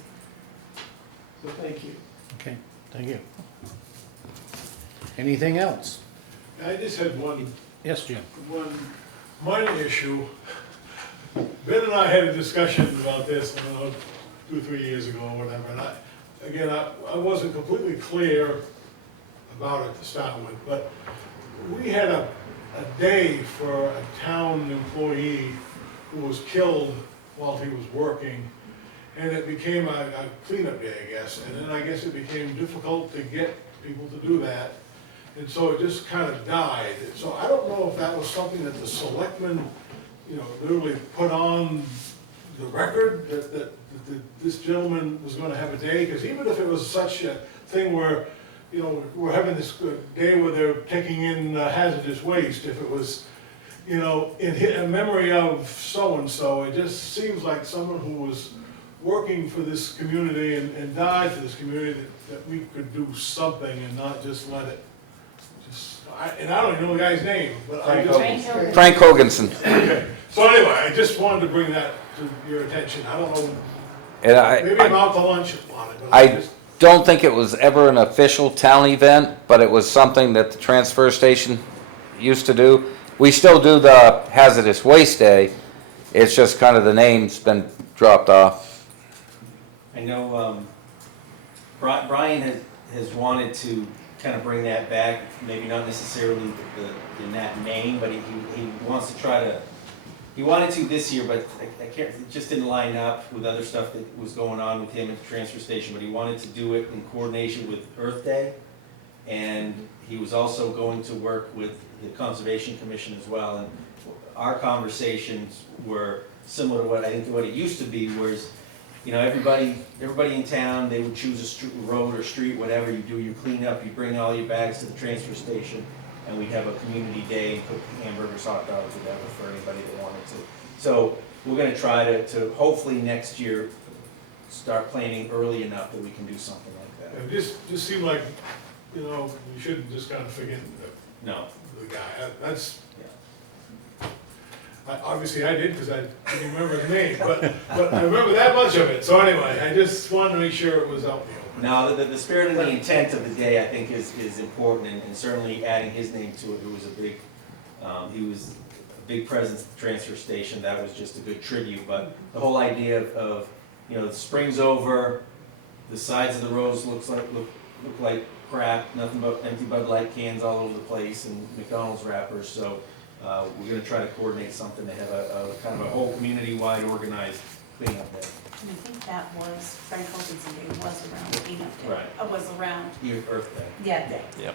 So thank you. Okay, thank you. Anything else? I just had one Yes, Jim? minor issue. Ben and I had a discussion about this, I don't know, 2 or 3 years ago or whatever, and I wasn't completely clear about it to start with, but we had a day for a town employee who was killed while he was working, and it became a cleanup day, I guess, and then I guess it became difficult to get people to do that. And so it just kind of died. So I don't know if that was something that the selectmen, literally put on the record that this gentleman was gonna have a day, because even if it was such a thing where, we're having this day where they're taking in hazardous waste, if it was, in memory of so-and-so, it just seems like someone who was working for this community and died for this community, that we could do something and not just let it. And I don't even know the guy's name, but I just. Frank Hoganson. Okay, so anyway, I just wanted to bring that to your attention, I don't know, And maybe I'm out to lunch on it, but I I just. don't think it was ever an official town event, but it was something that the transfer station used to do. We still do the hazardous waste day, it's just kind of the name's been dropped off. I know Brian has wanted to kind of bring that back, maybe not necessarily in that name, but he wants to try to, he wanted to this year, but I can't, it just didn't line up with other stuff that was going on with him at the transfer station, but he wanted to do it in coordination with Earth Day, and he was also going to work with the Conservation Commission as well, and our conversations were similar to what it used to be, whereas everybody in town, they would choose a road or street, whatever, you do your cleanup, you bring all your bags to the transfer station, and we'd have a community day and cook hamburgers, hot dogs, whatever, for anybody that wanted to. So we're gonna try to hopefully next year, start planning early enough that we can do something like that. It just seemed like, we shouldn't just kind of forget No, the guy, that's. yeah. Obviously I did, because I didn't remember his name, but I remember that much of it, so anyway, I just wanted to make sure it was out in the open. No, the spirit and the intent of the day, I think, is important, and certainly adding his name to it, he was a big presence at the transfer station, that was just a good tribute, but the whole idea of, the spring's over, the sides of the roads look like crap, nothing but empty Bud Light cans all over the place, and McDonald's wrappers, so we're gonna try to coordinate something to have a kind of a whole community-wide organized cleanup day. And I think that was, Frank Hoganson Day was around cleanup day. Right. It was around, Earth Day. yeah, day. Yep. Yeah,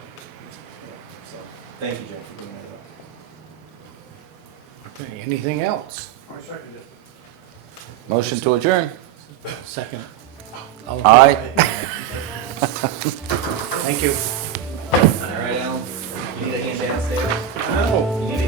so, thank you, Jen, for bringing that up. Okay, anything else? I second it. Motion to adjourn. Second. Aye. Thank you. All right, Alan, you need a hand downstairs? Oh. You need